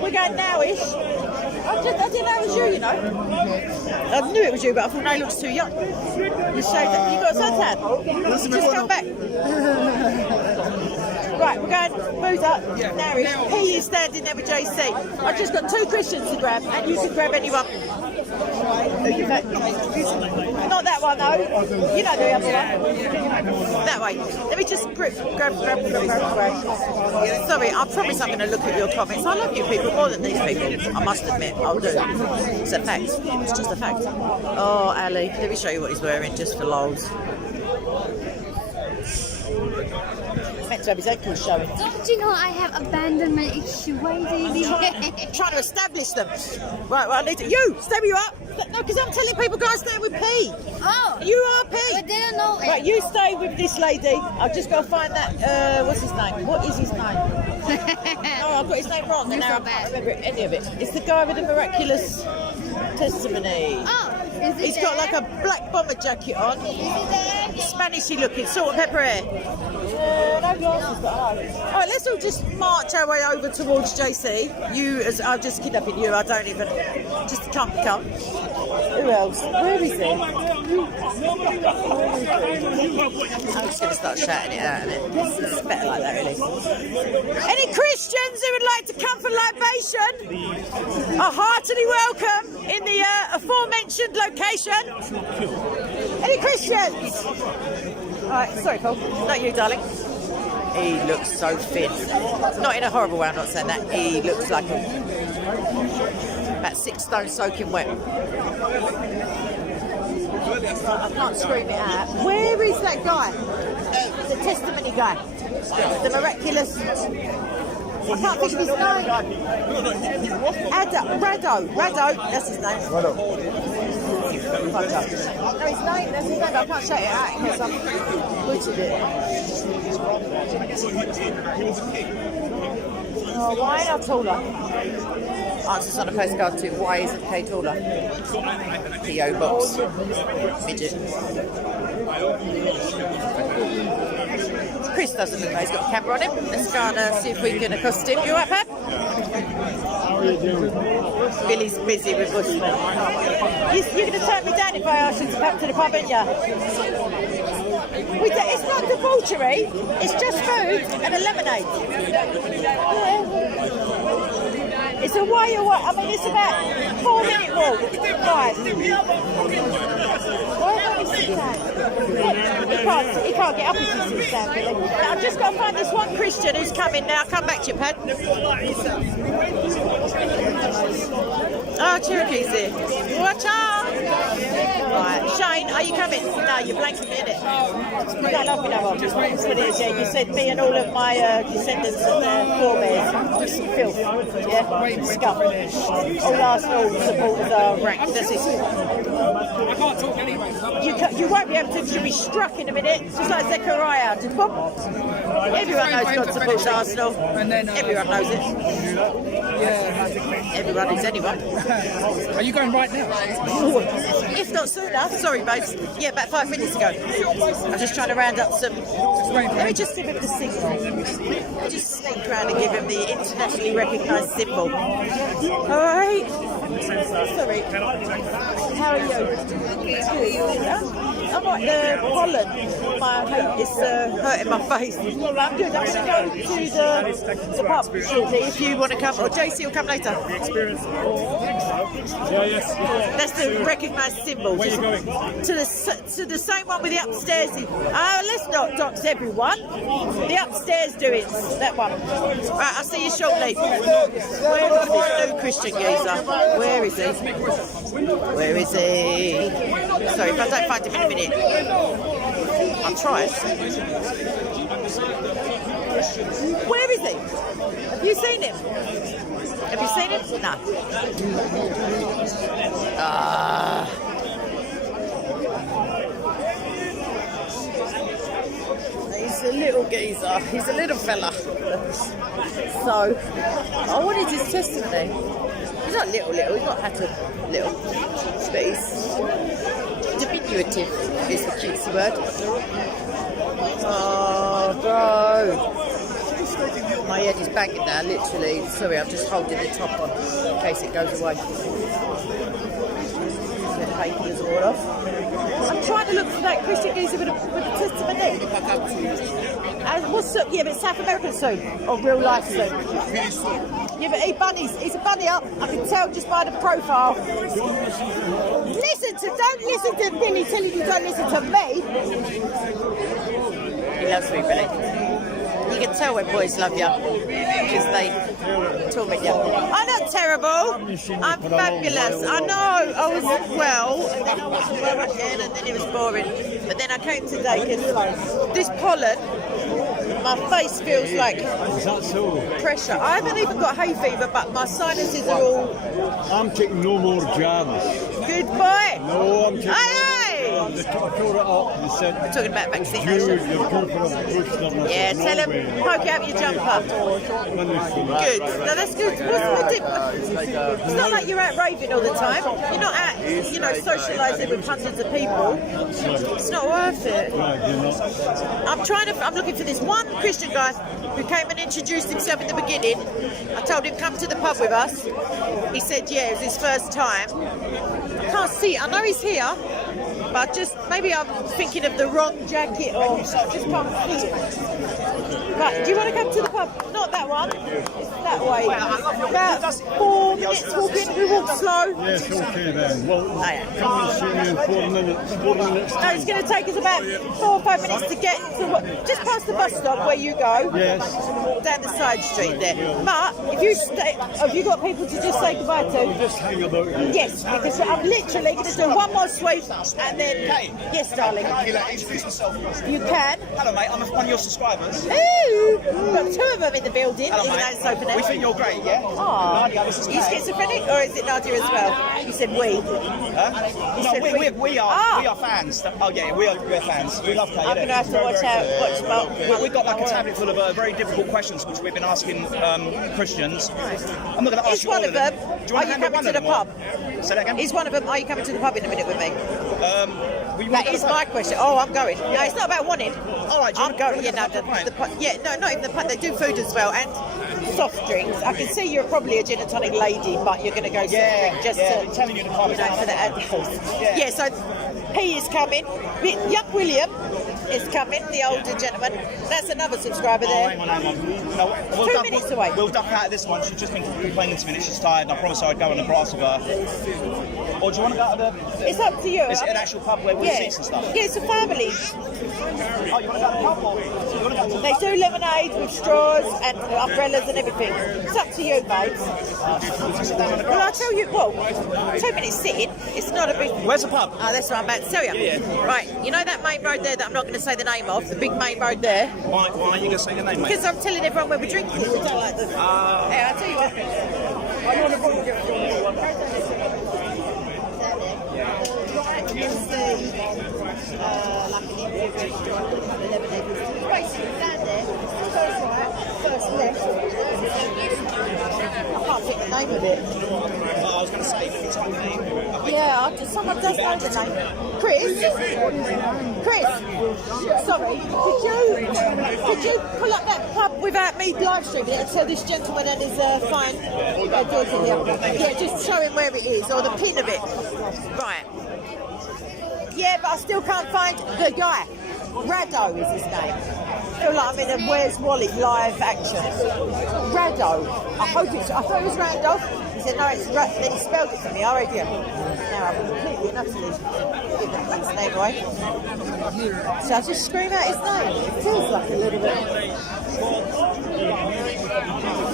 We're going now-ish. I didn't know it was you know. I knew it was you, but I thought, no, he looks too young. You shaved it. You got a suntan? Just come back. Right, we're going booze up, now-ish. P is standing there with JC. I've just got 2 Christians to grab, and you can grab anyone. Not that one though. You know the other one. That way. Let me just grab. Sorry, I promise I'm going to look at your comments. I love you people more than these people. I must admit, I'll do. It's a fact. It's just a fact. Oh, Ali, let me show you what he's wearing just for lols. Meant to have his ankles showing. Don't you know I have abandonment issue? Why do you Trying to establish them. Right, well, I need to. You, stay where you up. No, because I'm telling people, guys, stay with P. Oh. You are P. But they don't know it. Right, you stay with this lady. I've just got to find that. What's his name? What is his name? Oh, I've got his name wrong, and now I can't remember any of it. It's the guy with the miraculous testimony. Oh, is it He's got like a black bomber jacket on. Spanishy looking, salt and pepper hair. No glasses, but I know. All right, let's all just march our way over towards JC. I'm just kidnapping you. I don't even. Just come. Who else? Where is he? I'm just going to start shouting it out, innit? It's better like that, really. Any Christians who would like to come for libation are heartily welcome in the aforementioned location. Any Christians? Alright, sorry, Paul. Not you, darling. He looks so thin. Not in a horrible way, I'm not saying that. He looks like about 6 stone soaking wet. I can't scream it out. Where is that guy? The testimony guy. The miraculous. I can't think of his name. Rado, that's his name. No, his name, that's his name. I can't shout it out because I'm butchered it. Oh, why ain't I taller? Answers on a postcard to why isn't Kay taller? P.O. Box. Midget. Chris doesn't look like he's got a camera on him. Let's go and see if we can accost him. You alright, Pap? How are you doing? Billy's busy with Bushman. You're going to turn me down if I ask you to come to the pub, aren't you? It's not debauchery, it's just food and a lemonade. Yeah. It's a way away. I mean, it's about 4-minute walk. Right. Why don't we sit down? He can't get up if he sits down, Billy. Now, I've just got to find this one Christian who's coming now. I'll come back to you, Pat. Oh, Cherokee's here. Watch out! Right, Shane, are you coming? No, you're blanking me in it. You don't love me no more. That's what it is, yeah. You said me and all of my descendants and their forebears. Just filth. Yeah? Scum. All Arsenal supporters are ranked. That's it. I can't talk anyway. You won't be able to. You'll be struck in a minute. Just like Zechariah. Just boom. Everyone knows God supports Arsenal. Everyone knows it. Everyone is anyone. Are you going right now? If not sooner. Sorry, babes. Yeah, about 5 minutes ago. I'm just trying to round up some. Let me just give him the signal. Just sneak around and give him the internationally recognised symbol. All right. Sorry. How are you? I'm like the pollen. My hate is hurting my face. I'm good. I'm going to go to the pub shortly if you want to come. Or JC will come later. That's the recognised symbol. Where are you going? To the same one with the upstairs. Let's not dox everyone. The upstairs doings. That one. Right, I'll see you shortly. Where is this new Christian geezer? Where is he? Where is he? Sorry, if I don't find him in a minute. I'll try. Where is he? Have you seen him? Have you seen him? No. He's a little geezer. He's a little fella. So, I wanted his testimony. He's not little. He's not had to little. But he's diminutive is the cutesy word. Oh, bro. My head is banging now, literally. Sorry, I'm just holding the top on in case it goes away. Get papers all off. I'm trying to look for that Christian geezer with a testimony. What's up? Yeah, but South American soon. Or real life soon. Yeah, but he's a bunny up. I can tell just by the profile. Don't listen to Billy telling you don't listen to me. He loves me, Billy. You can tell when boys love you because they torment you. I'm not terrible. I'm fabulous. I know. I was well, and then I wasn't well again, and then it was boring. But then I came today because this pollen, my face feels like pressure. I haven't even got hay fever, but my sinuses are all. I'm taking no more jams. Good boy. No, I'm taking. Hey! They tore it up. They said. We're talking about vaccination. Yeah, tell them poke out your jumper. Good. No, that's good. It's not like you're out raving all the time. You're not out, socialising with hundreds of people. It's not worth it. I'm looking for this one Christian guy who came and introduced himself in the beginning. I told him come to the pub with us. He said yeah, it was his first time. I can't see. I know he's here, but maybe I'm thinking of the wrong jacket or just can't see it. Right, do you want to come to the pub? Not that one. It's that way. About 4 minutes walking. We walk slow. Yes, okay then. Well, come and see me in 4 minutes. 4 minutes. No, it's going to take us about 4 or 5 minutes to get to just past the bus stop where you go. Yes. Down the side street there. But if you have you got people to just say goodbye to? Just hang about here. Yes, because I'm literally going to do one more sweep and then. Yes, darling. You can. Hello, mate. I'm one of your subscribers. Ooh, we've got 2 of them in the building. Hello, even mate. though it's open air. We think you're great, yeah? Oh, are you schizophrenic or is it Nadia as well? You said we. Huh? You No, said we are fans. Oh yeah, we're fans. We love Kate. I'm going to have to watch about. Well, we've got like a tablet full of very difficult questions which we've been asking Christians. I'm not going to ask you all of them. Do you Are you coming to the pub? Say that again? Is one of them, are you coming to the pub in a minute with me? That is my question. Oh, I'm going. No, it's not about wanting. All right, I'm going. Yeah, no, not even the pub. They do food as well and soft drinks. I can see you're probably a gin and tonic lady, but you're going to go soft drink just to. Telling you to calm down. For the adults. Yeah, so he is coming. Young William is coming, the older gentleman. That's another subscriber there. Hang on. No, 2 minutes away. We'll duck out of this one. She's just been complaining to me that she's tired, and I promised her I'd go on the grass with her. Or do you want to go to the... It's up to you. Is it an actual pub where we seats and stuff? Yeah, it's a family. Oh, you want to go to the pub? Or you want to go to They do lemonade with straws and umbrellas and everything. It's up to you, babes. Well, I'll tell you, 2 minutes sitting, it's not a big... Where's the pub? Oh, that's what I'm about to tell you. Yeah. Right, you know that main road there that I'm not going to say the name of, the big main road there? Why are you going to say the name, mate? Because I'm telling everyone where we're drinking. We don't like them. Yeah, I'll tell you what. Right, you'll see like an Indian restaurant, basically down there, first right, first left. I can't think the name of it. I was going to say, can you type the name? Yeah, someone does know the name. Chris, sorry, could Could you pull up that pub without me live streaming it and tell this gentleman and his fine daughter here? Yeah, just show him where it is or the pin of it. Right. Yeah, but I still can't find the guy. Rado is his name. I feel like I'm in a Where's Wally live action. Rado. I thought it was Randolph. He said, no, it's then he spelled it for me, R-A-D-O. Now I'm completely and utterly give that name away. So I just scream out his name. It feels like a little bit.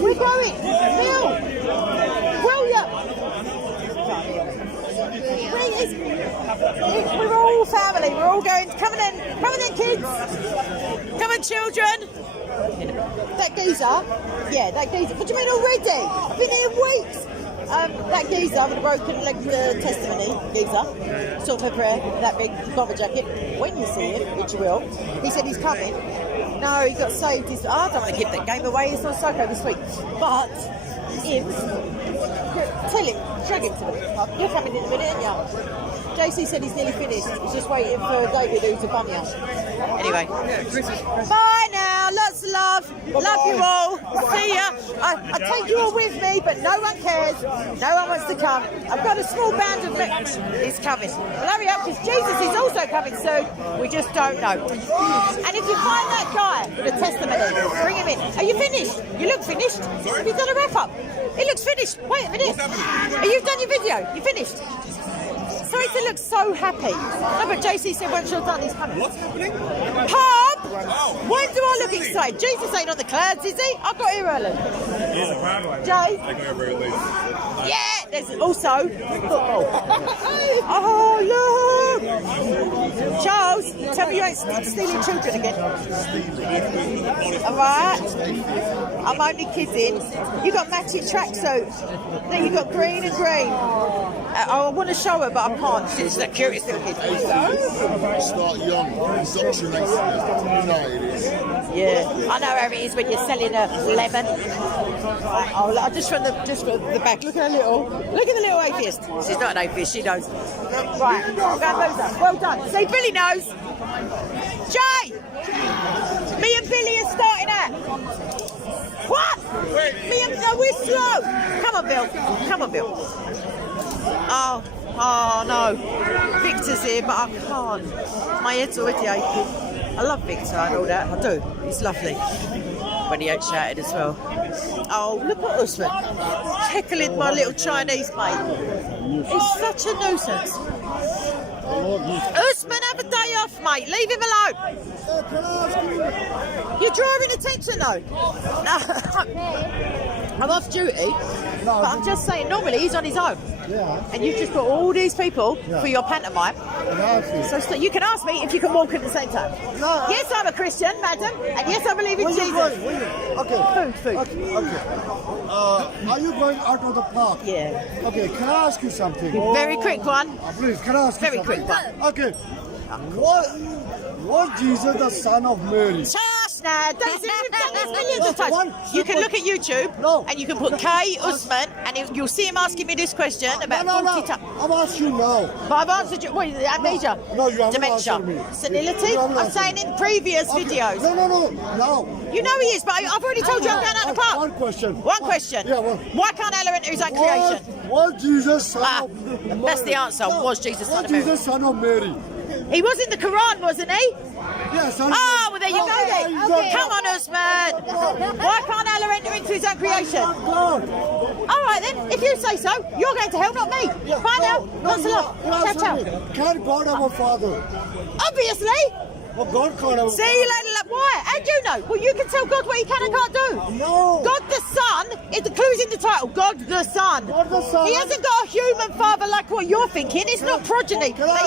We're going. Bill. William. We're all family. We're all going. Come on in, kids. Come on, children. That geezer. Yeah, that geezer. What do you mean already? I've been here weeks. That geezer with a broken leg testimony, geezer, saw her prayer, that big bomber jacket. When you see him, which you will, he said he's coming. No, he got saved. I don't want to give that game away. It's not psycho this week. But if tell him, drag him to the pub. You're coming in a minute, aren't you? JC said he's nearly finished. He's just waiting for David, who's a bummy. Anyway, bye now. Lots of love. Love you all. See ya. I take you all with me, but no one cares. No one wants to come. I've got a small band of is coming. Well, hurry up, because Jesus is also coming soon. We just don't know. And if you find that guy with a testimony, bring him in. Are you finished? You look finished. Have you done a wrap up? It looks finished. Wait a minute. You've done your video. You finished. Sorry to look so happy. No, but JC said once you're done, he's coming. What's happening? Pub! Why do I look excited? Jesus ain't on the clouds, is he? I got here early. He's a crowd. Jay? I got here very late. Yeah, there's also football. Oh, look! Charles, tell me you ain't stealing children again. All right? I'm only kidding. You got matching tracksuits. Then you got green and green. I want to show her, but I can't. She's the cutest little kid. Start young, indoctrinate. You know it is. Yeah, I know how it is when you're selling a lemon. Oh, just from the back. Look at the little atheist. She's not an atheist. She knows. Right, go and move that. Well done. See, Billy knows. Jay, me and Billy are starting out. What? Me and we're slow. Come on, Bill. Come on, Bill. Oh no. Victor's here, but I can't. My head's already aching. I love Victor and all that. I do. He's lovely. When he ain't shouted as well. Oh, look at Usman. Heckling my little Chinese mate. He's such a nuisance. Usman, have a day off, mate. Leave him alone. You're drawing attention, though. No. I'm off duty, but I'm just saying, normally he's on his own. Yeah. And you've just got all these people for your pantomime. So you can ask me if you can walk at the same time. No. Yes, I'm a Christian, madam, and yes, I believe in Jesus. Okay. Food. Okay. Are you going out of the park? Yeah. Okay, can I ask you something? Very quick one. Please, can I ask you Very something? quick one. Okay. Was Jesus the son of Mary? Shush now, you've done this millions of times. You can look at YouTube and you can put K Usman and you'll see him asking me this question about 40 times. I'm asking you now. But I've answered you. What is it? Amnesia? No, you haven't Dementia? answered me. Senility? I'm saying in previous videos. No. You know he is, but I've already told you I'm going out of the park. One question. Yeah, why can't Allah enter his own creation? Was Jesus son of Mary? That's the answer. Was Jesus son of Mary? Was Jesus son of Mary? He was in the Quran, wasn't he? Yes. Oh, well, there you go then. Come on, Usman. Why can't Allah enter into his own creation? All right, then. If you say so, you're going to hell, not me. Bye now. Lots of love. Ciao. Can God have a father? Obviously. Well, God can't have a See you later. Why? How do you know? Well, you can tell God what he can and can't do. No. God the Son, the clue's in the title, God the Son. God the Son. He hasn't got a human father like what you're thinking. It's not progeny. No,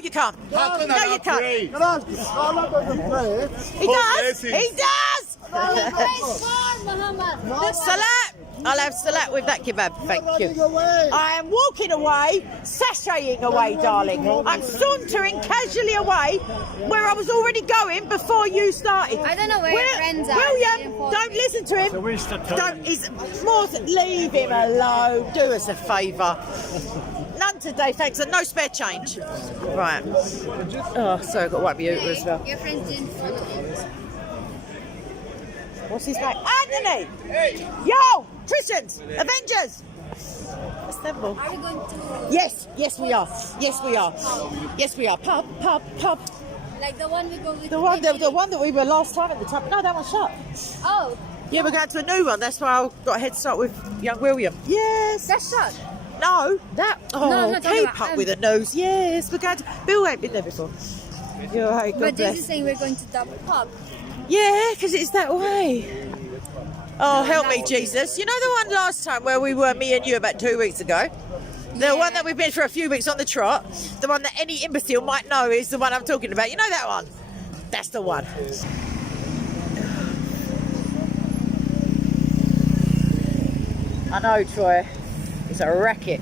you can't. How can No, I you not can't. pray? Can I ask you? Allah doesn't pray. He does. He does. Salat. I'll have salat with that kebab, thank you. I am walking away, sashaying away, darling. I'm sauntering casually away where I was already going before you started. I don't know where your friends are. William, don't listen to him. Leave him alone. Do us a favour. None today, thanks, and no spare change. Right. Oh, sorry, I've got to wipe my uterus as well. Your friends didn't follow you. What's his name? Anthony! Yo! Christians! Avengers! Assemble. Are we going to Yes, yes we are. Yes we are. Yes we are. Pub. like the one we go with? The one that we were last time at the top. No, that one's shut. Oh, Yeah, we're going to a new one. That's why I got a head start with young William. Yes. that's shut. No, that. Oh, No, I'm not talking keep about up with the nose. Yes, we're going to. Bill ain't been there before. You're right, God But this bless. is saying we're going to double pub. Yeah, because it's that way. Oh, help me, Jesus. You know the one last time where we were, me and you, about 2 weeks ago? The one that we've been for a few weeks on the trot? The one that any imbecile might know is the one I'm talking about. You know that one? That's the one. I know, Troy. It's a racket.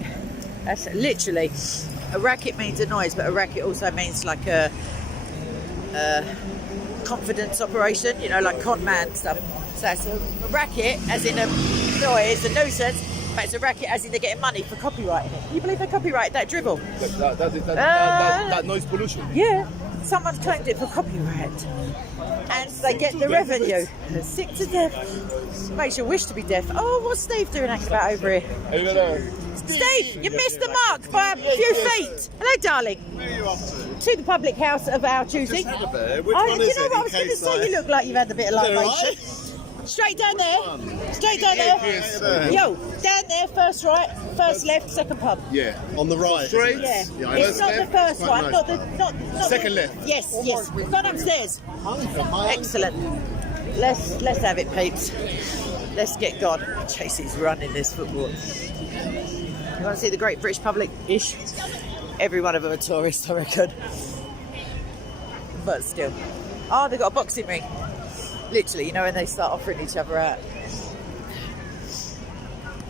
That's literally... A racket means a noise, but a racket also means like a confidence operation, you know, like con man stuff. So it's a racket, as in a noise, a nuisance, but it's a racket as in they're getting money for copyrighting it. You believe they copyrighted that dribble? That noise pollution. Yeah, someone's claimed it for copyright. And they get the revenue. Sick to death. Makes you wish to be deaf. Oh, what's Steve doing hanging about over here? Steve, you missed the mark by a few feet. Hello, darling. Where are you off To the public house of our choosing. to? Which Oh, one do is you know it? what I was going to say? You look like you've had a bit of libation. Straight down there. Straight down there. Yo, down there, first right, first left, second pub. Yeah. On the right. Straight? Yeah. I It's know. not the first one, not not Second the, left. Yes, yes. Gone upstairs. Excellent. Let's have it, peeps. Let's get gone. Chasey's running this football. You want to see the great British public-ish? Every one of them are tourists, I reckon. But still. Oh, they've got a boxing ring. Literally, you know, when they start offering each other out.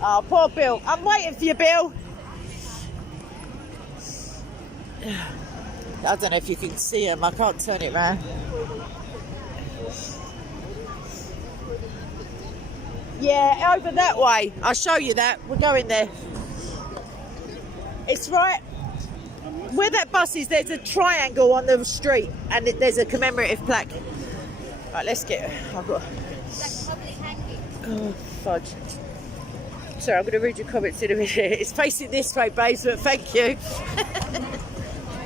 Oh, poor Bill. I'm waiting for you, Bill. I don't know if you can see him. I can't turn it round. Yeah, over that way. I'll show you that. We're going there. It's right where that bus is. There's a triangle on the street, and there's a commemorative plaque. Right, let's get. I've got. Oh, fudge. Sorry, I'm going to read your comments in a minute. It's facing this way, babes, but thank you.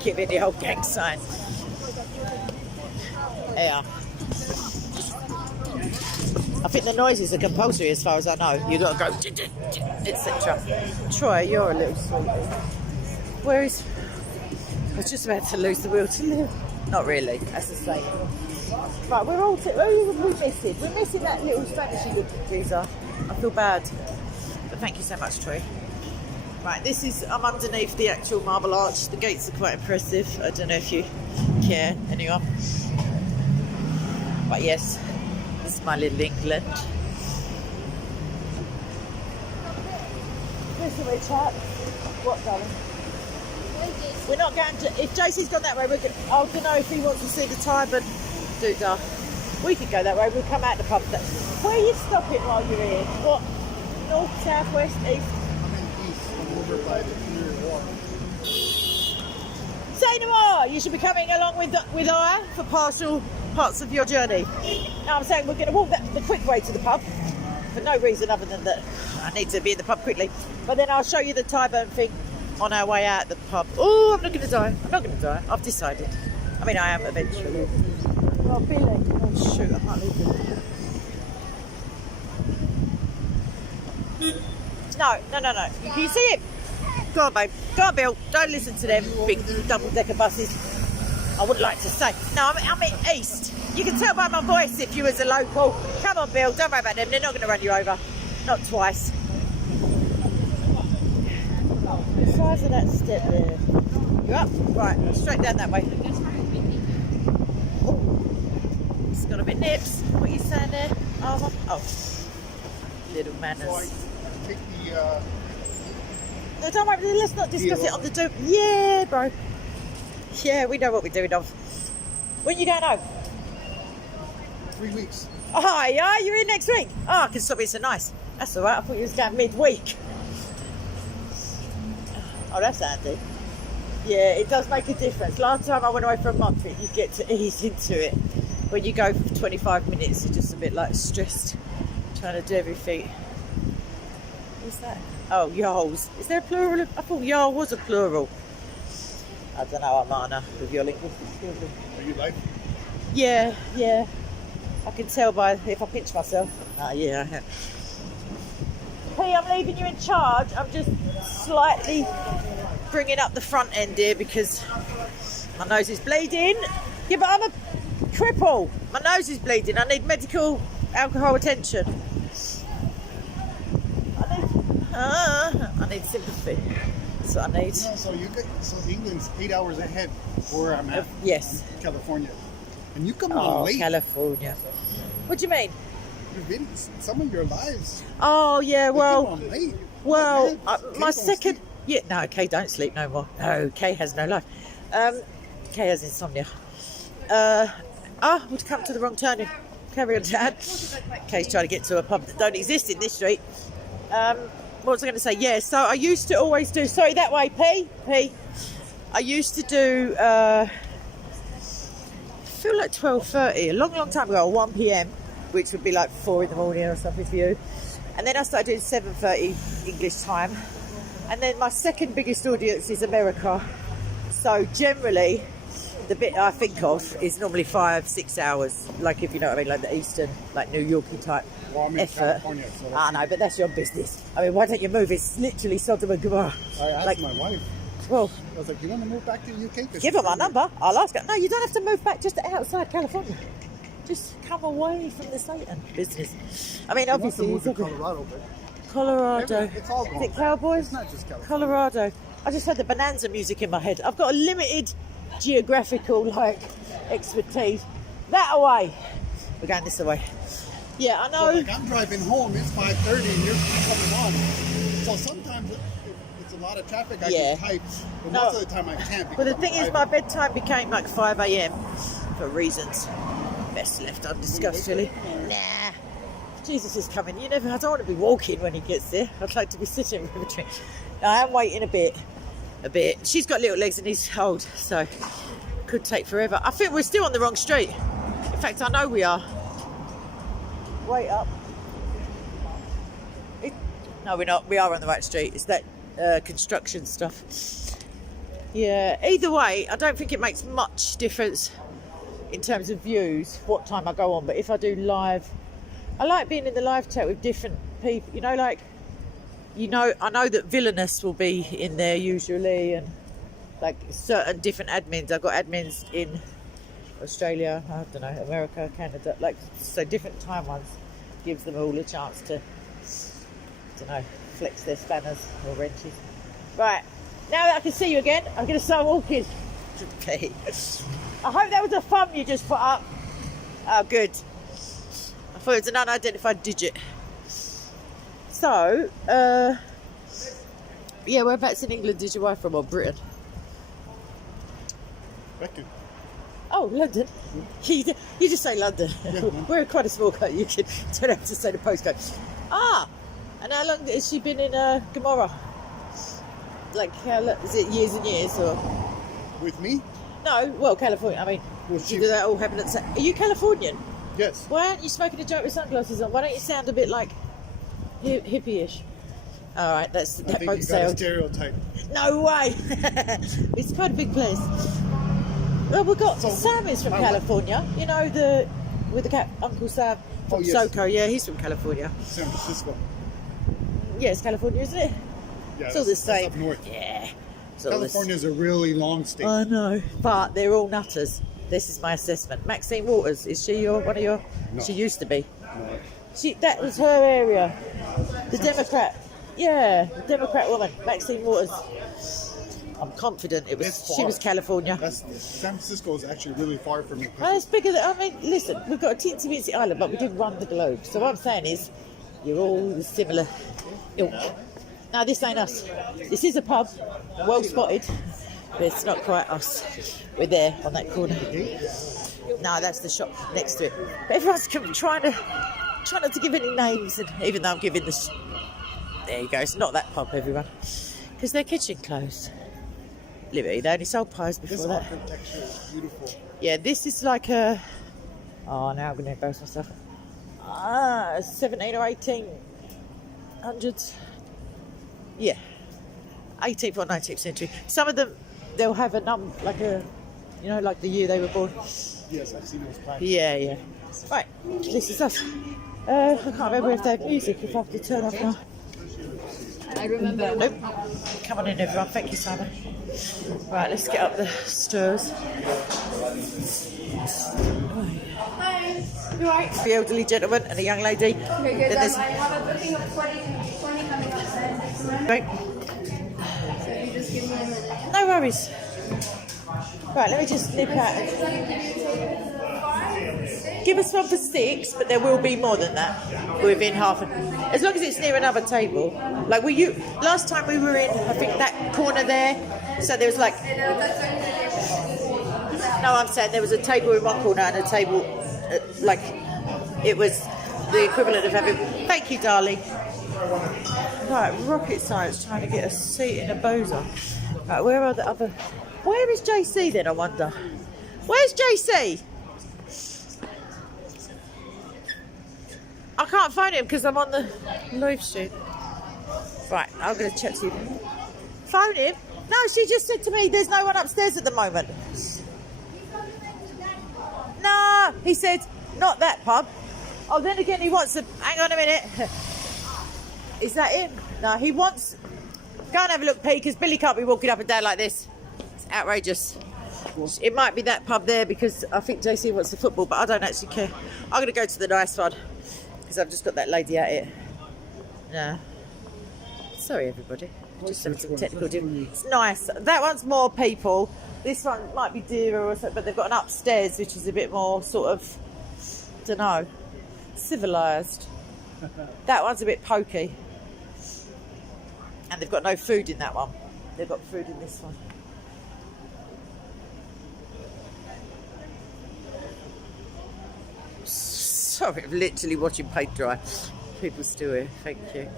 Give it the old gang sign. Yeah. I think the noises are compulsory as far as I know. You've got to go, etc. Troy, you're a little sweetie. Where is... I was just about to lose the will to live. Not really, that's the same. Right, we're all... who are we missing? We're missing that little Spanishy looking geezer. I feel bad. But thank you so much, Troy. Right, this is... I'm underneath the actual Marble Arch. The gates are quite impressive. I don't know if you care, anyone. But yes... This is my little England. Listen, we're chat. What, darling? We're not going to. If JC's gone that way, we're going. I don't know if he wants to see the Tyburn doodah. We could go that way. We'll come out the pub. Where are you stopping while you're here? What? North, south, west, east? I'm in east. I'm over by the Canary Wharf. Say no more. You should be coming along with I for partial parts of your journey. Now I'm saying we're going to walk the quick way to the pub for no reason other than that I need to be in the pub quickly. But then I'll show you the Tyburn thing on our way out the pub. Oh, I'm not going to die. I'm not going to die. I've decided. I mean, I am eventually. Oh, Billy. Oh, shoot. I can't leave him. No. Can you see him? Go on, babe. Go on, Bill. Don't listen to them big double-decker buses. I would like to say. No, I'm in East. You can tell by my voice if you was a local. Come on, Bill. Don't worry about them. They're not going to run you over. Not twice. The size of that step there. You up? Right. Straight down that way. Oh. It's got a bit nips. What are you saying there? Oh. Little manners. Take the... No, don't worry. Let's not discuss it on the do. Yeah, bro. Yeah, we know what we're doing of. When you going home? 3 weeks. Oh, yeah, you're in next week? Oh, I can stop being so nice. That's all right. I thought you was going midweek. Oh, that's handy. Yeah, it does make a difference. Last time I went away for a month, you get to ease into it. when you go for 25 minutes, you're just a bit like stressed, trying to do everything. What's that? Oh, yarls. Is there a plural? I thought yarl was a plural. I don't know, Amana, with your linguistic skills. Are you live? Yeah. I can tell by if I pinch myself. Yeah, I have. Hey, I'm leaving you in charge. I'm just slightly bringing up the front end here because my nose is bleeding. Yeah, but I'm a cripple. My nose is bleeding. I need medical alcohol attention. I need sympathy. That's what I need. So England's 8 hours ahead where I'm at. Yes. California. And you come on late. California. What do you mean? Some of your lives. Oh, yeah, well, late. Well, my second... Yeah, no, Kay don't sleep no more. No, Kay has no life. Kay has insomnia. We've come to the wrong turning. Carry on, Dad. Kay's trying to get to a pub that don't exist in this street. What was I going to say? Yeah, so I used to always do... Sorry, that way, P. I used to do... I feel like 12:30, a long time ago, 1 p.m, which would be like 4 in the morning or something for you. And then I started doing 7:30 English time. And then my second biggest audience is America. So generally, the bit I think of is normally 5-6 hours. Like, if you know what I mean, like the Eastern, like New Yorkie type effort. I know, but that's your business. I mean, why don't you move? It's literally Sodom and Gomorrah. I asked my wife. Well, I was like, you want to move back to the UK? Give her my number. I'll ask her. No, you don't have to move back just outside California. Just come away from the Satan business. I mean, obviously, move to Colorado, but Colorado. it's all gone. Is it Cowboys? It's not just California. Colorado. I just had the Bonanza music in my head. I've got a limited geographical expertise. That away. We're going this way. Yeah, I know. So, like, I'm driving home. It's 5:30, and you're coming on. So sometimes it's a lot of traffic. I can type, but most of the time I can't. But the thing is, my bedtime became like 5 a.m. for reasons best left undiscussed, really. Nah. Jesus is coming. I don't want to be walking when he gets there. I'd like to be sitting with a drink. I am waiting a bit. She's got little legs and he's old, so could take forever. I think we're still on the wrong street. In fact, I know we are. Wait up. No, we're not. We are on the right street. It's that construction stuff. Yeah. Either way, I don't think it makes much difference in terms of views what time I go on. But if I do live, I like being in the live chat with different people. I know that Villainous will be in there usually, and like certain different admins. I've got admins in Australia, I don't know, America, Canada, so different time ones gives them all a chance to, flex their spanners or wrenches. Right, now that I can see you again, I'm going to start walking. I hope that was a thumb you just put up. Oh, good. I thought it was an unidentified digit. So, whereabouts in England did your wife from, or Britain? Beckett. Oh, London. You just say London. We're quite a small country. You don't have to say the postcode. And how long has she been in Gomorrah? Like, is it years and years, or? With me? No, well, California. I mean, did that all happen at the same? Are you Californian? Yes. Why aren't you smoking a joint with sunglasses on? Why don't you sound a bit like hippie-ish? All right, that boat sailed. Stereotype. No way. It's quite a big place. Well, we've got Sam is from California. You know, with the cat, Uncle Sam from SoCo. Yeah, he's from California. San Francisco. Yeah, it's California, isn't it? Yeah, it's all the same. Up north. Yeah. California's a really long state. I know, but they're all nutters. This is my assessment. Maxine Waters, is she one of your? No. She used to be. No. That was her area. The Democrat. Yeah, the Democrat woman, Maxine Waters. I'm confident she was California. San Francisco is actually really far from me. Well, it's bigger than, listen, we've got a teensy-weensy island, but we did run the globe. So what I'm saying is, you're all similar ilk. No, this ain't us. This is a pub, well spotted, but it's not quite us. We're there on that corner. No, that's the shop next to it. But everyone's trying not to give any names, and even though I'm giving this, there you go. It's not that pub, everyone, because their kitchen closed. Liberty, they only sold pies before that. This architecture is beautiful. Yeah, this is like a Oh, now I'm going to embarrass myself. 17 or 1800s. Yeah. 18th or 19th century. Some of them, they'll have a like a, you know, like the year they were born. Yes, I've seen those plans. Yeah. Right, this is us. I can't remember if they have music, if I have to turn off now. I remember. Nope. Come on in, everyone. Thank you, Simon. Right, let's get up the stairs. Hi. You right? The elderly gentleman and a young lady. Okay, good. Then I there's... have a booking of 20 coming up next room. Right. So if you just give me a minute. No worries. Right, let me just nip out. Give us one for 6, but there will be more than that within half an hour. As long as it's near another table. Like last time we were in, I think that corner there. So there was like, no, I'm saying there was a table in one corner and a table, like it was the equivalent of having. Thank you, darling. Right, rocket science trying to get a seat in a bozo. Right, where are the other? Where is JC then? I wonder. Where's JC? I can't find him because I'm on the live stream. Right, I'm going to check you. Phone him? No, she just said to me there's no one upstairs at the moment. No, he said, not that pub. Oh, then again, he wants to... Hang on a minute. Is that him? No, he wants... Go and have a look, Pete, because Billy can't be walking up and down like this. It's outrageous. It might be that pub there because I think JC wants the football, but I don't actually care. I'm going to go to the nice one because I've just got that lady at it. No. Sorry, everybody. Just having some technical difficulties. It's nice. That one's more people. This one might be dearer or something, but they've got an upstairs which is a bit more sort of, don't know, civilised. That one's a bit pokey. And they've got no food in that one. They've got food in this one. Sorry, I'm literally watching paint dry. People still here. Thank you.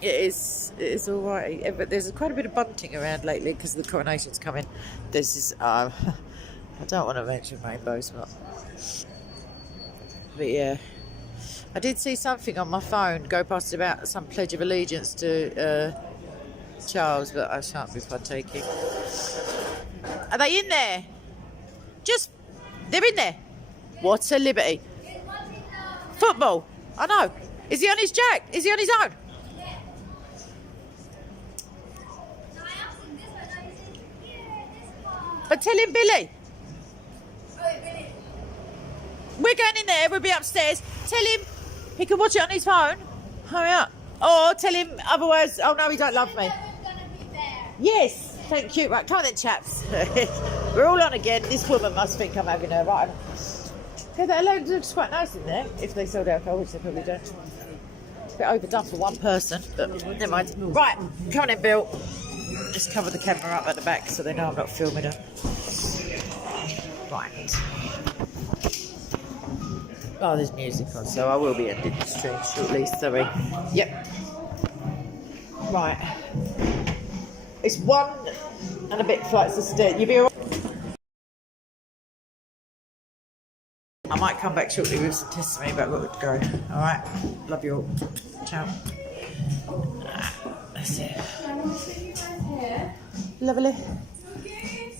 It is all right. But there's quite a bit of bunting around lately because the coronation's coming. This is I don't want to mention rainbows, but yeah, I did see something on my phone go past about some pledge of allegiance to Charles, but I shan't be partaking. Are they in there? They're in there. What a liberty! Football. I know. Is he on his jack? Is he on his own? But tell him, Billy. We're going in there. We'll be upstairs. Tell him he can watch it on his phone. Hurry up. Or tell him otherwise. Oh no, he don't love me. Yes, thank you. Right, come on then, chaps. We're all on again. This woman must think I'm having her right. Okay, that alone looks quite nice in there. If they sold alcohol, which they probably don't. It's a bit overdone for one person, but never mind. Right, come on in, Bill. Just cover the camera up at the back so they know I'm not filming her. Right. Oh, there's music on, so I will be ending the stream shortly. Sorry. Yep. Right. It's 1 and a bit flights of stairs. You'll be all right. I might come back shortly with some testimony, but I've got to go. All right. Love you all. Ciao. That's it. Lovely.